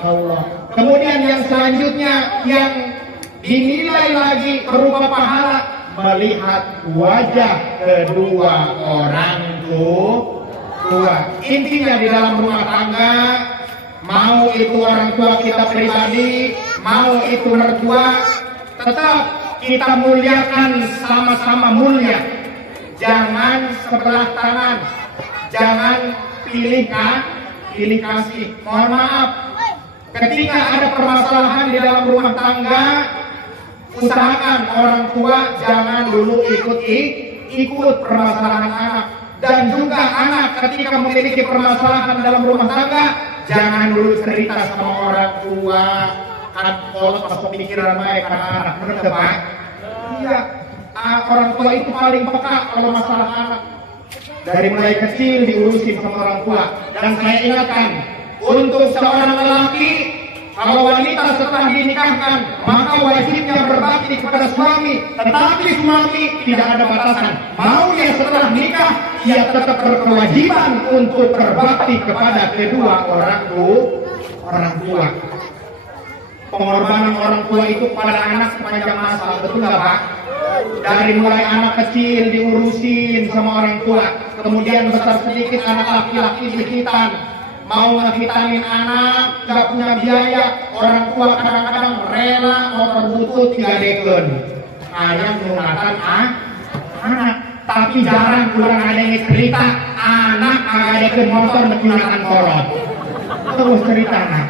Allah. Kemudian yang selanjutnya yang dinilai lagi berupa pahala, melihat wajah kedua orang tua. Intinya di dalam rumah tangga, mau itu orang tua kita pribadi, mau itu mertua, tetap kita muliakan, sama-sama mulia. Jangan sebelah tangan, jangan pilih kasih. Mohon maaf, ketika ada permasalahan di dalam rumah tangga, usahakan orang tua jangan dulu ikut permasalahan anak. Dan juga anak ketika memiliki permasalahan dalam rumah tangga, jangan dulu cerita sama orang tua. Kan kalau pas pemikiran baik karena anak, benar gak Pak? Iya, orang tua itu paling peka kalau masalah anak. Dari mulai kecil diurusin sama orang tua. Dan saya ingatkan, untuk seorang lelaki, kalau wanita setelah dinikahkan, maka wajibnya berbakti kepada suami. Tetapi suami tidak ada batasan. Mau dia setelah nikah, ia tetap berkewajiban untuk berbakti kepada kedua orang tua. Pengorbanan orang tua itu pada anak sepanjang masa, betul nggak Pak? Dari mulai anak kecil diurusin sama orang tua, kemudian besar sedikit anak laki-laki dihitan. Mau ngevitamin anak, nggak punya biaya, orang tua kadang-kadang rela motor butut digadekeun. Ayam menggunakan anak, tapi jarang kurang ada yang cerita anak ngadekeun motor menggunakan kolot. Terus cerita anak.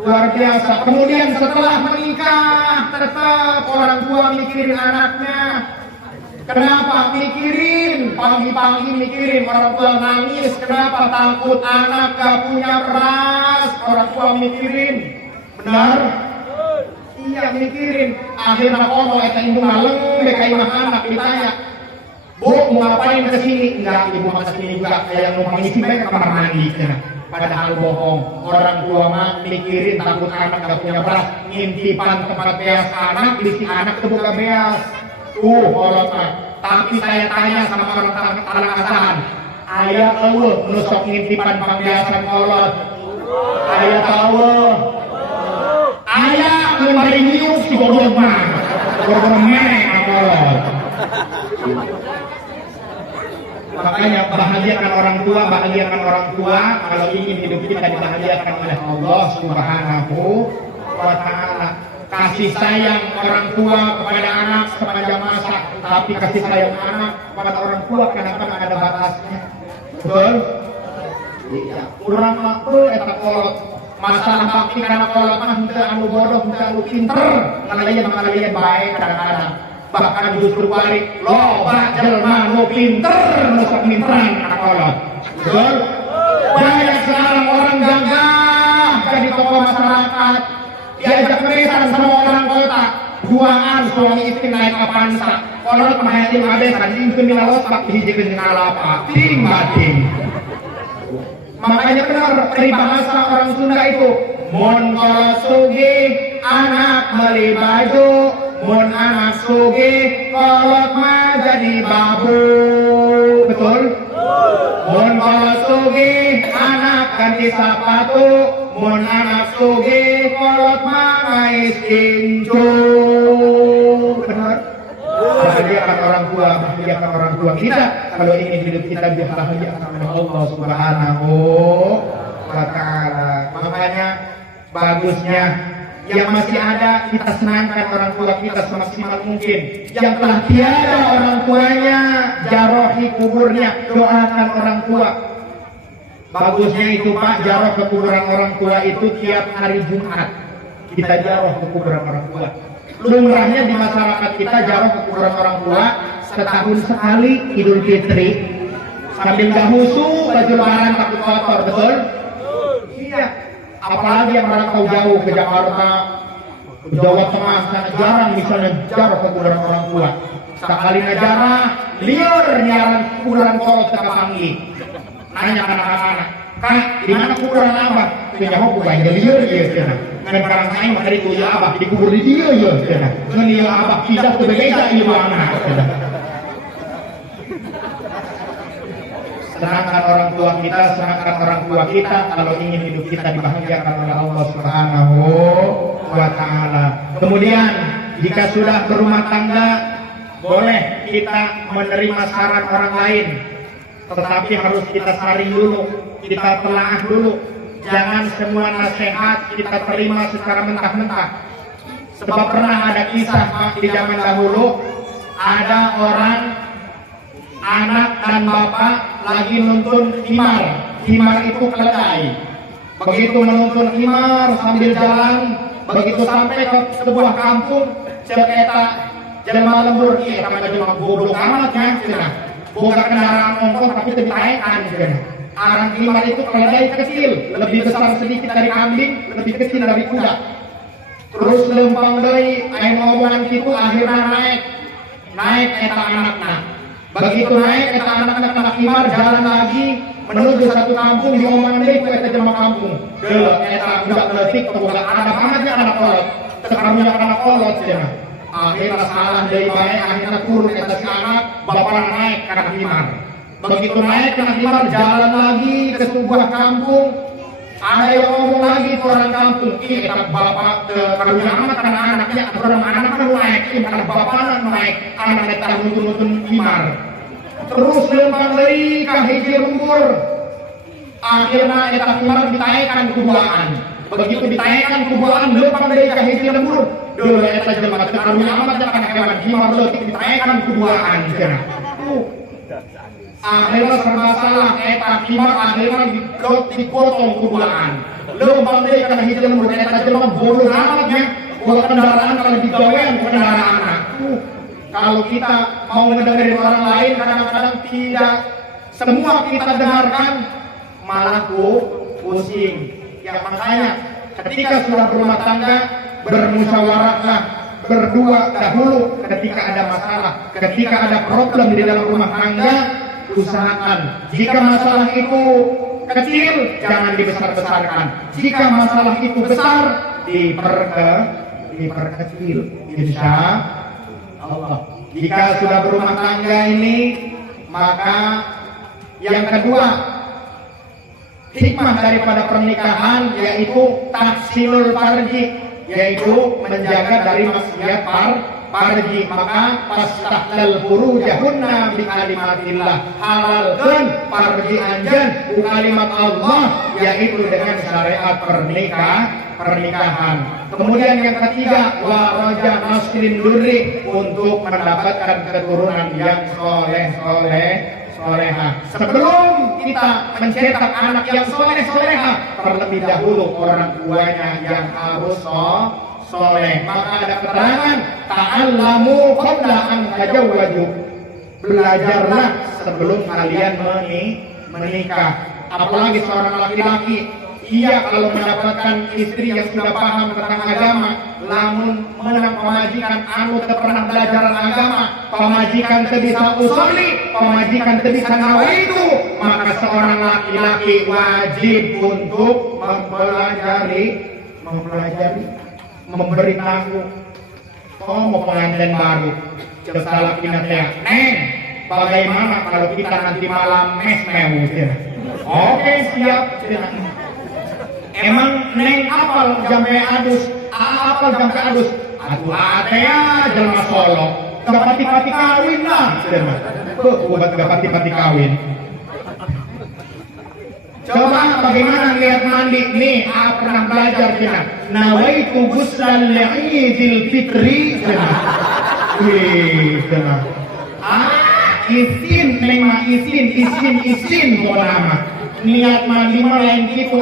Luar biasa. Kemudian setelah menikah, tetap orang tua mikirin anaknya. Kenapa mikirin? Pagi-pagi mikirin, orang tua nangis. Kenapa? Takut anak gak punya beras. Orang tua mikirin. Benar? Iya mikirin. Akhirnya kalau eta ibu ngaleng, beka imah anak ditanya, Bu, mau ngapain kesini? Enggak, ibu mau kesini juga. Kayak mau mengisi baik kamar mandi. Padahal bohong. Orang tua mah mikirin takut anak gak punya beras. Ngintipan tempat beas anak, bisi anak kebuka beas. Kolot mah. Tapi saya tanya sama orang tanah asahan, ayah tahu nusok ngintipan pembiasan kolot. Ayah tahu. Ayah memberi nyus di bodoh mah. Bodoh merek kolot. Makanya bahagiakan orang tua. Kalau ingin hidup kita dibahagiakan oleh Allah Subhanahu wa Ta'ala. Kasih sayang orang tua kepada anak sepanjang masa, tapi kasih sayang anak kepada orang tua kadang-kadang ada batasnya. Betul? Iya. Kurang mampu eta kolot. Masalah bakti karena kolot mah henteu anu bodoh, henteu anu pinter, ngalian baik kadang-kadang. Bahkan justru balik, loba jelema nu pinter nu sok minteran kana kolot. Betul? Banyak sekarang orang gagah jadi tokoh masyarakat. Diajak beresan sama orang kota, buangan suami istri naik Avanza, kolot mahayatin abesan, ingkeun dina losbak dihijikeun dina kalapa, ting bating. Makanya benar peribahasa orang Sunda itu, mun kolot sugih anak beli baju, mun anak sugih kolot mah jadi babu. Betul? Mun kolot sugih anak ganti sepatu, mun anak sugih kolot mah ngais kincu. Benar? Bahagiakan orang tua kita. Kalau ingin hidup kita dibahagiakan oleh Allah Subhanahu wa Ta'ala. Makanya bagusnya yang masih ada kita senangkan orang tua kita semaksimal mungkin. Yang telah tiada orang tuanya, jarohi kuburnya, doakan orang tua. Bagusnya itu Pak, jaroh ke kuburan orang tua itu tiap hari Jumat. Kita jaroh ke kuburan orang tua. Lumrahnya di masyarakat kita jaroh ke kuburan orang tua setahun sekali Idul Fitri. Sambil gahusu, baju lebaran takut kotor, betul? Iya. Apalagi yang merantau jauh ke Jakarta, ke Jawa Tengah, sana jarang misalnya jaroh ke kuburan orang tua. Sekali jarah, liur nyaran kuburan kolot ke Panggi. Nanya ke anak-anak, Kak, di mana kuburan Abah? Punya mau kubah liur ya, cina. Ngan barang saya mah dari kuya Abah dikubur di dia ya, cina. Ngan dia Abah pindah ke berbeda ieu anak, cina. Senangkan orang tua kita kalau ingin hidup kita dibahagiakan oleh Allah Subhanahu wa Ta'ala. Kemudian jika sudah berumah tangga, boleh kita menerima saran orang lain. tetapi harus kita saring dulu, kita telaah dulu. Jangan semua nasihat kita terima secara mentah-mentah. Sebab pernah ada kisah Pak, di zaman dahulu, ada orang, anak dan bapak lagi nuntun himar. Himar itu keledai. Begitu menuntun himar sambil jalan, begitu sampai ke sebuah kampung, cek eta jelema lembur, iya tapi jelema goblok amatnya, cenah. Boga kendaraan ongkos tapi ditaekan, cenah. Arang himar itu keledai kecil, lebih besar sedikit dari kambing, lebih kecil dari kuda. Terus lempang deui, aya ngomongan kitu akhirnya naik eta anakna. Begitu naik eta anakna kana himar jalan lagi menuju satu kampung, diomongan deui ku eta jelema kampung. Deuleuh eta budak leutik boga ada pamatnya anak kolot. Tekarunya anak kolot cenah. Akhirnya salah deui bae, akhirnya turun eta si anak, bapana naik kana himar. Begitu naik kana himar jalan lagi ke sebuah kampung. Ada yang ngomong lagi ke orang kampung, iya kita bapak karunya amat karena anaknya, orang anak kan naik, karena bapaknya naik, anaknya tak nutun himar. Terus lempang dari kahiji lembur, akhirnya eta himar ditaekan kubuaan. Begitu ditaekan kubuaan, lempang dari kahiji lembur, dulu eta jelema karunya amat karena hewan himar leutik ditaekan kubuaan. Akhirnya serba salah, eta himar akhirnya dipotong kubuaan. Lempang deui kana hiji lembur, eta jelema bodoh amatnya, buat kendaraan kalau digawean kendaraan. Kalau kita mau mendengarin orang lain, kadang-kadang tidak semua kita dengarkan, malah pusing. Ya makanya ketika sudah berumah tangga, bermusyawarahlah berdua dahulu ketika ada masalah, ketika ada problem di dalam rumah tangga. Usahakan jika masalah itu kecil jangan dibesar-besarkan, jika masalah itu besar diperkecil, insya Allah. Jika sudah berumah tangga ini, maka yang kedua hikmah daripada pernikahan yaitu tahsinul farji, yaitu menjaga dari maksiat farji. Maka pastahlal furujahunna bi kalimatillah, halalkeun farji anjeun ku kalimat Allah, yaitu dengan syariat pernikahan. Kemudian yang ketiga, wa raja nasrin durri, untuk mendapatkan keturunan yang soleha. Sebelum kita mencetak anak yang soleha, terlebih dahulu orang tuanya yang harus soleh. Maka ada keterangan, ta'allamu qabla an tajawwaju, belajarlah sebelum kalian menikah. Apalagi seorang laki-laki, ia kalau mendapatkan istri yang sudah paham tentang agama, lamun menang pemajikan anu teu pernah belajar agama, pemajikan teu bisa usolli, pemajikan teu bisa nawaitu, maka seorang laki-laki wajib untuk mempelajari, memberitahu. Mau pengantin baru, cerita laki teh, neng, bagaimana kalau kita nanti malam mes-meu? Oke, siap. Emang neng apal jampe adus, apal jampe adus. Aduh atea jelma Solo, gapati-pati kawin lah. Buat gapati-pati kawin. Coba bagaimana lihat mandi nih, pernah belajar kita. Nawaitu ghuslan li'idil fitri. Isin neng mah isin nama. Niat mandi mah lain kitu,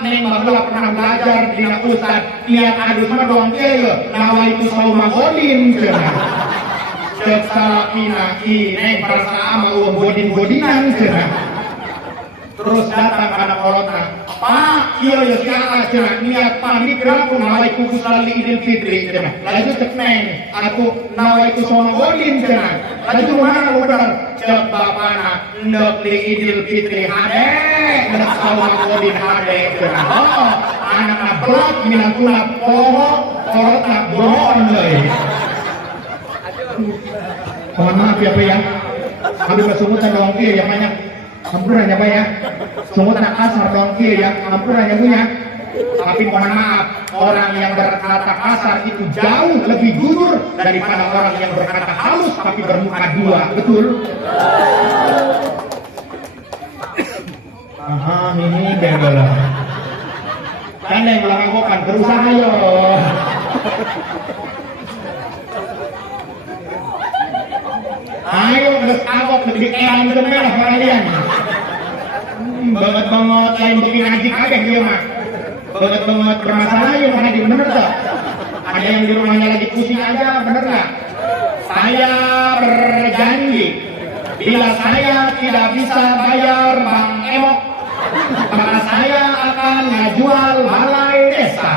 neng baheula pernah belajar dina ustad. Niat adus mah doang kieu, nawaitu sauma godin cenah. Ceuk salakina neng parasa ama godin-godinan cenah. Terus datang anak kolotna, Pak, iya ya siapa cenah niat pamit keraku nawaitu ghuslan li'idil fitri cenah. Laju cek neng, aku nawaitu sauma godin cenah. Laju mana lu bener? Cek bapana ndek li'idil fitri hade, ndek sauma godin hade cenah. Oh, anakna belak minantuna poho, kolotna bohon deui. Mohon maaf ya Pak ya. Ambil kesumutan doang kieu yang banyak. Ampunan ya Pak ya, sungguhan kasar dong ya, ampunan ya Bu ya. Tapi mohon maaf, orang yang berkata kasar itu jauh lebih jujur daripada orang yang berkata halus tapi bermuka dua, betul? Aha, ini bebel. Kan yang belakang kokan berusaha yo. Ayo terus agok lebih eran bener kalian. Banget lain bikin ngaji kagak dia mah. Banget bermasalah yo ngaji bener tuh. Ada yang di rumahnya lagi pusing aja bener nggak? Saya berjanji bila saya tidak bisa bayar Bang Emok, maka saya akan ngejual balai desa.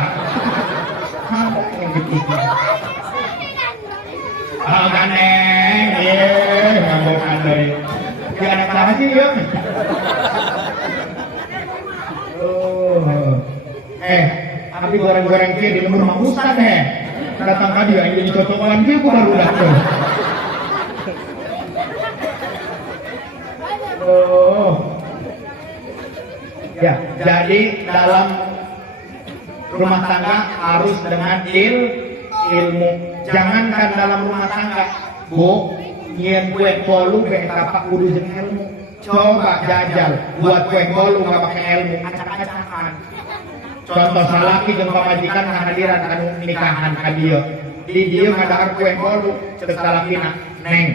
Ah, ganeng, ngambok andai. Ya anak lagi ya. Tapi goreng-goreng dia di lembur Mang Ustad datang tadi yang jadi cocokan dia gua baru datang. Ya, jadi dalam rumah tangga harus dengan ilmu. Jangankan dalam rumah tangga, Bu, nyian kue bolu kayak tapak kudu jeung ilmu. Coba jajal buat kue bolu nggak pakai ilmu, acak-acakan. Contoh salaki jeung pamajikan ngahadiran anu nikahan ka dieu. Di dieu ngadahar kue bolu, ceuk salakina, "Neng,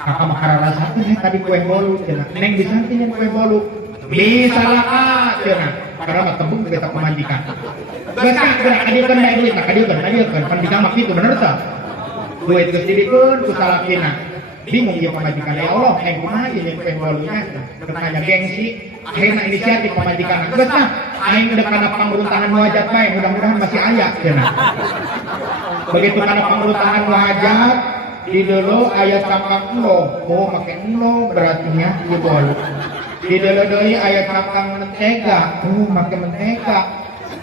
kakak makara rasa tadi kue bolu cenah. Neng bisa teh kue bolu." Bisa lah cenah. Karena mah tembung kita pamajikan. Geus kadieun bae duit, kadieun pendidikan mah kitu bener tah. Duit geus didikeun ku salakina. Bingung dia pamajikan, ya Allah, kumaha ieu kue bolunya? Bertanya gengsi, akhirnya inisiatif pamajikan. Geus tah, aing udah kana pemerintahan muhajat bae, mudah-mudahan masih aya cenah. Begitu kana pemerintahan muhajat, di dulu aya cangkang elo. Oh, make elo berarti nya ieu bolu. Di dulu deui aya cangkang mentega. Oh, make mentega.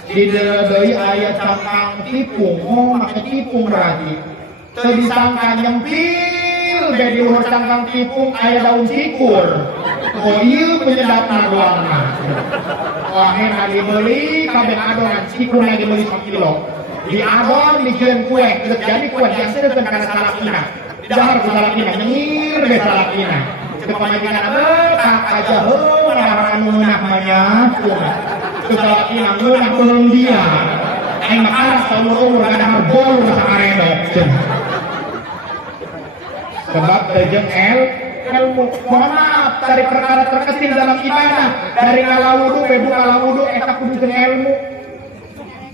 Di dulu deui aya cangkang tipung. Oh, make tipung berarti. Teu disangka nyempil jadi luhur cangkang tipung aya daun cikur. Oh, ieu penyedapna doang mah. Wah, akhirnya dibeli kabeh adonan cikur lagi beli 1 kilo. Di adon dijieun kue, terus jadi kue dihasilkeun kana salakina. Dahar ku salakina nyengir be salakina. Ceuk pamajikan tak aja heuh anu meunah mah nya. Ceuk salakina meunah belum dia. Aing mah karas umur gadahar bolu sakaredok. Sebab jeung ilmu. Mohon maaf dari perkara terkecil dalam ibadah, dari ngalawudu be buka lawudu eta kudu jeung ilmu.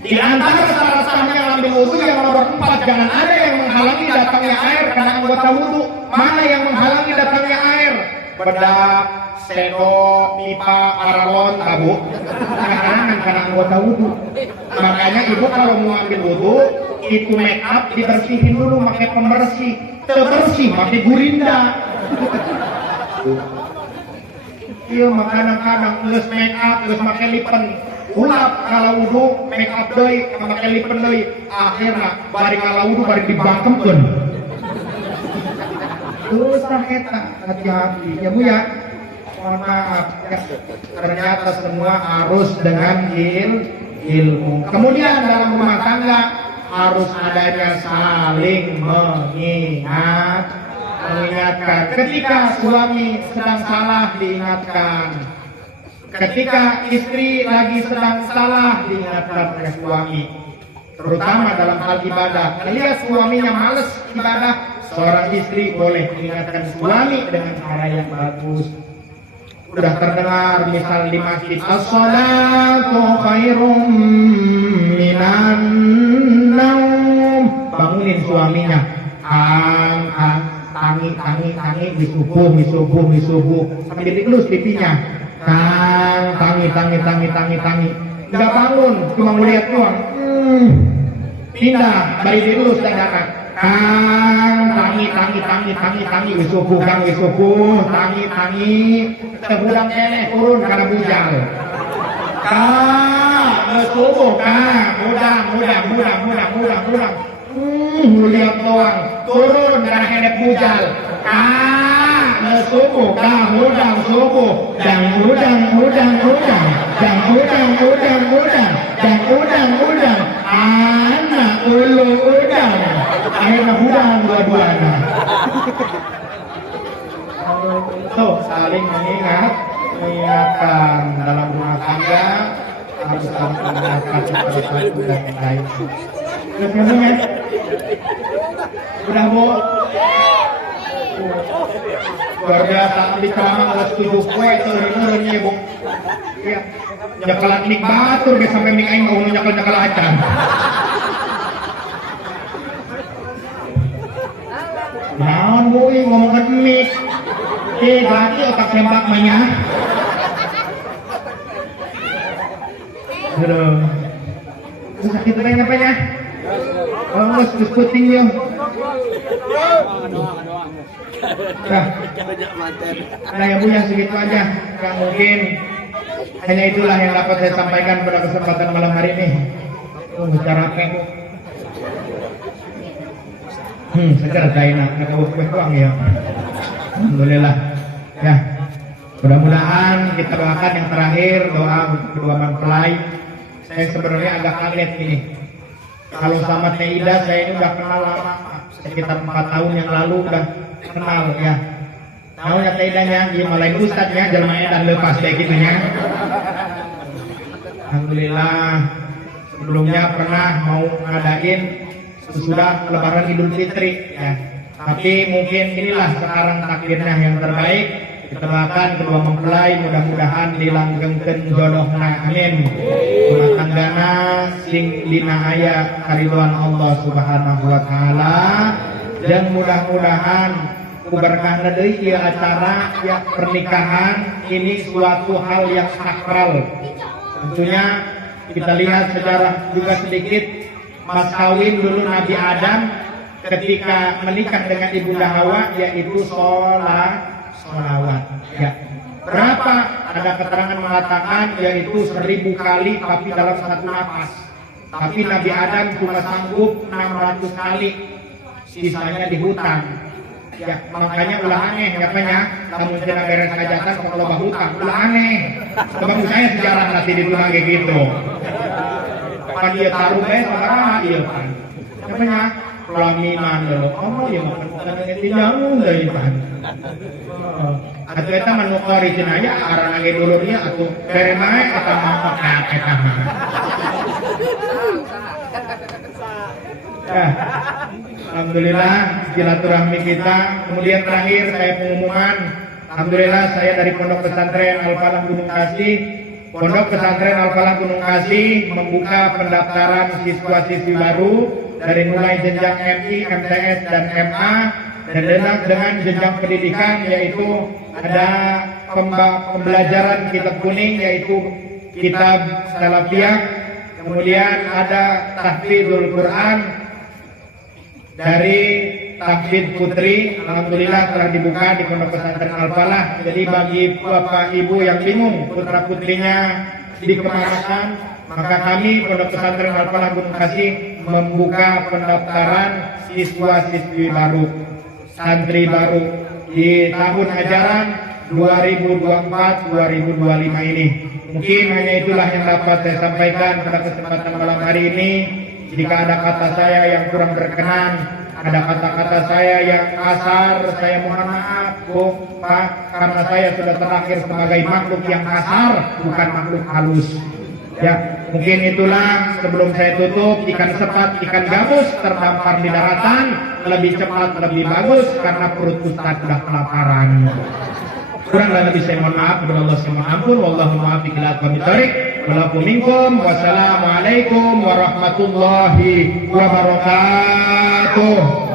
Di antara syarat-syaratnya ngambil wudu yang nomor 4, jangan ada yang menghalangi datangnya air karena anggota wudu. Mana yang menghalangi datangnya air? Bedak, sendok, pipa, paralon, tabu. Halangan karena anggota wudu. Makanya ibu kalau mau ambil wudu, itu make up dibersihin dulu pakai pembersih. Terbersih pakai gurinda. Iya, kadang-kadang geus make up, geus make lipen. Ulap kalau wudu make up deui, make lipen deui. Akhirna bari kalau wudu bari dibangkemkeun. Dosa eta, hati-hati ya Bu ya. Mohon maaf ya. Ternyata semua harus dengan ilmu. Kemudian dalam rumah tangga harus adanya saling mengingatkan. Ketika suami sedang salah diingatkan. Ketika istri lagi sedang salah diingatkan oleh suami. Terutama dalam hal ibadah. Lihat suaminya males ibadah, seorang istri boleh mengingatkan suami dengan cara yang bagus. Sudah terdengar misal di masjid, as-salatu khairum minan naum. Bangunin suaminya. Tangi disubuh sambil dielus pipinya. Tangi. Enggak bangun, cuma melihat doang. Pindah, bari dielus dadakan. Tangi, wisubuh, tangi. Tebulang keneh turun karena bujang. Wisubuh, mudah. Lihat doang, turun karena hendak bujal. Subuh, udang, anak ulu udang, akhirnya udang dua-duanya. Tuh saling mengingat, mengingatkan dalam rumah tangga harus saling mengingatkan kepada satu dan yang lain. Udah belum ya? Udah Bu? Luar biasa di Keramang ada 7 kue turun-turun ya Bu. Iya. Nyekelat nik batur dia sampai mik aing ngomong nyekel acan. Naon Bu ngomong ke mik. Berarti otak tembak mainnya. Aduh. Sakit tanya apa ya? Bangos diskuting yuk. Nah ya Bu, yang segitu aja yang mungkin hanya itulah yang dapat saya sampaikan pada kesempatan malam hari ini. Bicara apa Bu? Secara China, nak doang ya. Alhamdulillah. Ya, mudah-mudahan kita doakan yang terakhir doa kedua mempelai. Saya sebenarnya agak kaget nih. Kalau sama Teh Ida saya ini udah kenal lama, sekitar 4 tahun yang lalu udah kenal ya. Tahu ya Teh Idanya, dia mulai ustadznya jelmanya dan lepas kayak gitunya. Alhamdulillah. Sebelumnya pernah mau ngadain sesudah Lebaran Idul Fitri ya. Tapi mungkin inilah sekarang takdirnya yang terbaik. Kita doakan kedua mempelai mudah-mudahan dilanggengkeun jodohna amin. Rumah tanggana sing dina aya karidhoan Allah Subhanahu wa taala dan mudah-mudahan kuberkahna deui ieu acara ya pernikahan ini suatu hal yang sakral. Tentunya kita lihat sejarah juga sedikit mas kawin dulu Nabi Adam ketika menikah dengan Ibunda Hawa yaitu sholawat ya. Berapa ada keterangan mengatakan yaitu 1000 kali tapi dalam satu nafas. Tapi Nabi Adam cuma sanggup 600 kali, sisanya di hutan. Ya, makanya ulah aneh katanya kamu tidak beres hajatan kok loba hutang. Ulah aneh. Sebab saya sejarah nanti di dunia kayak gitu. Kapan dia taruh sekarang iya kan. Katanya pelaminan lo, kamu ya makan tidak dari pan. Atau kita menukari jenaya arah lagi dulunya atau dari mana kita mau pakai kita. Alhamdulillah silaturahmi kita. Kemudian terakhir saya pengumuman. Alhamdulillah saya dari Pondok Pesantren Al-Falah Gunung Kasih. Pondok Pesantren Al-Falah Gunung Kasih membuka pendaftaran siswa-siswi baru dari mulai jenjang MI, MTS dan MA dan dengan jenjang pendidikan yaitu ada pembelajaran kitab kuning yaitu kitab Salafiyah, kemudian ada tahfidzul Quran dari tahfidz putri. Alhamdulillah telah dibuka di Pondok Pesantren Al-Falah. Jadi bagi bapak ibu yang bingung putra putrinya dikemanakan, maka kami Pondok Pesantren Al-Falah Gunung Kasih membuka pendaftaran siswa-siswi baru, santri baru di tahun ajaran 2024-2025 ini. Mungkin hanya itulah yang dapat saya sampaikan pada kesempatan malam hari ini. Jika ada kata saya yang kurang berkenan, ada kata-kata saya yang kasar, saya mohon maaf Bu, Pak, karena saya sudah terakhir sebagai makhluk yang kasar, bukan makhluk halus. Ya, mungkin itulah sebelum saya tutup, ikan sepat, ikan gabus terdampar di daratan, lebih cepat, lebih bagus, karena perut Ustaz sudah kelaparan. Kurang dan lebih saya mohon maaf, kepada Allah saya mohon ampun, wallahu muwaffiq ila aqwamit thoriq, walakum minkum, wassalamualaikum warahmatullahi wabarakatuh.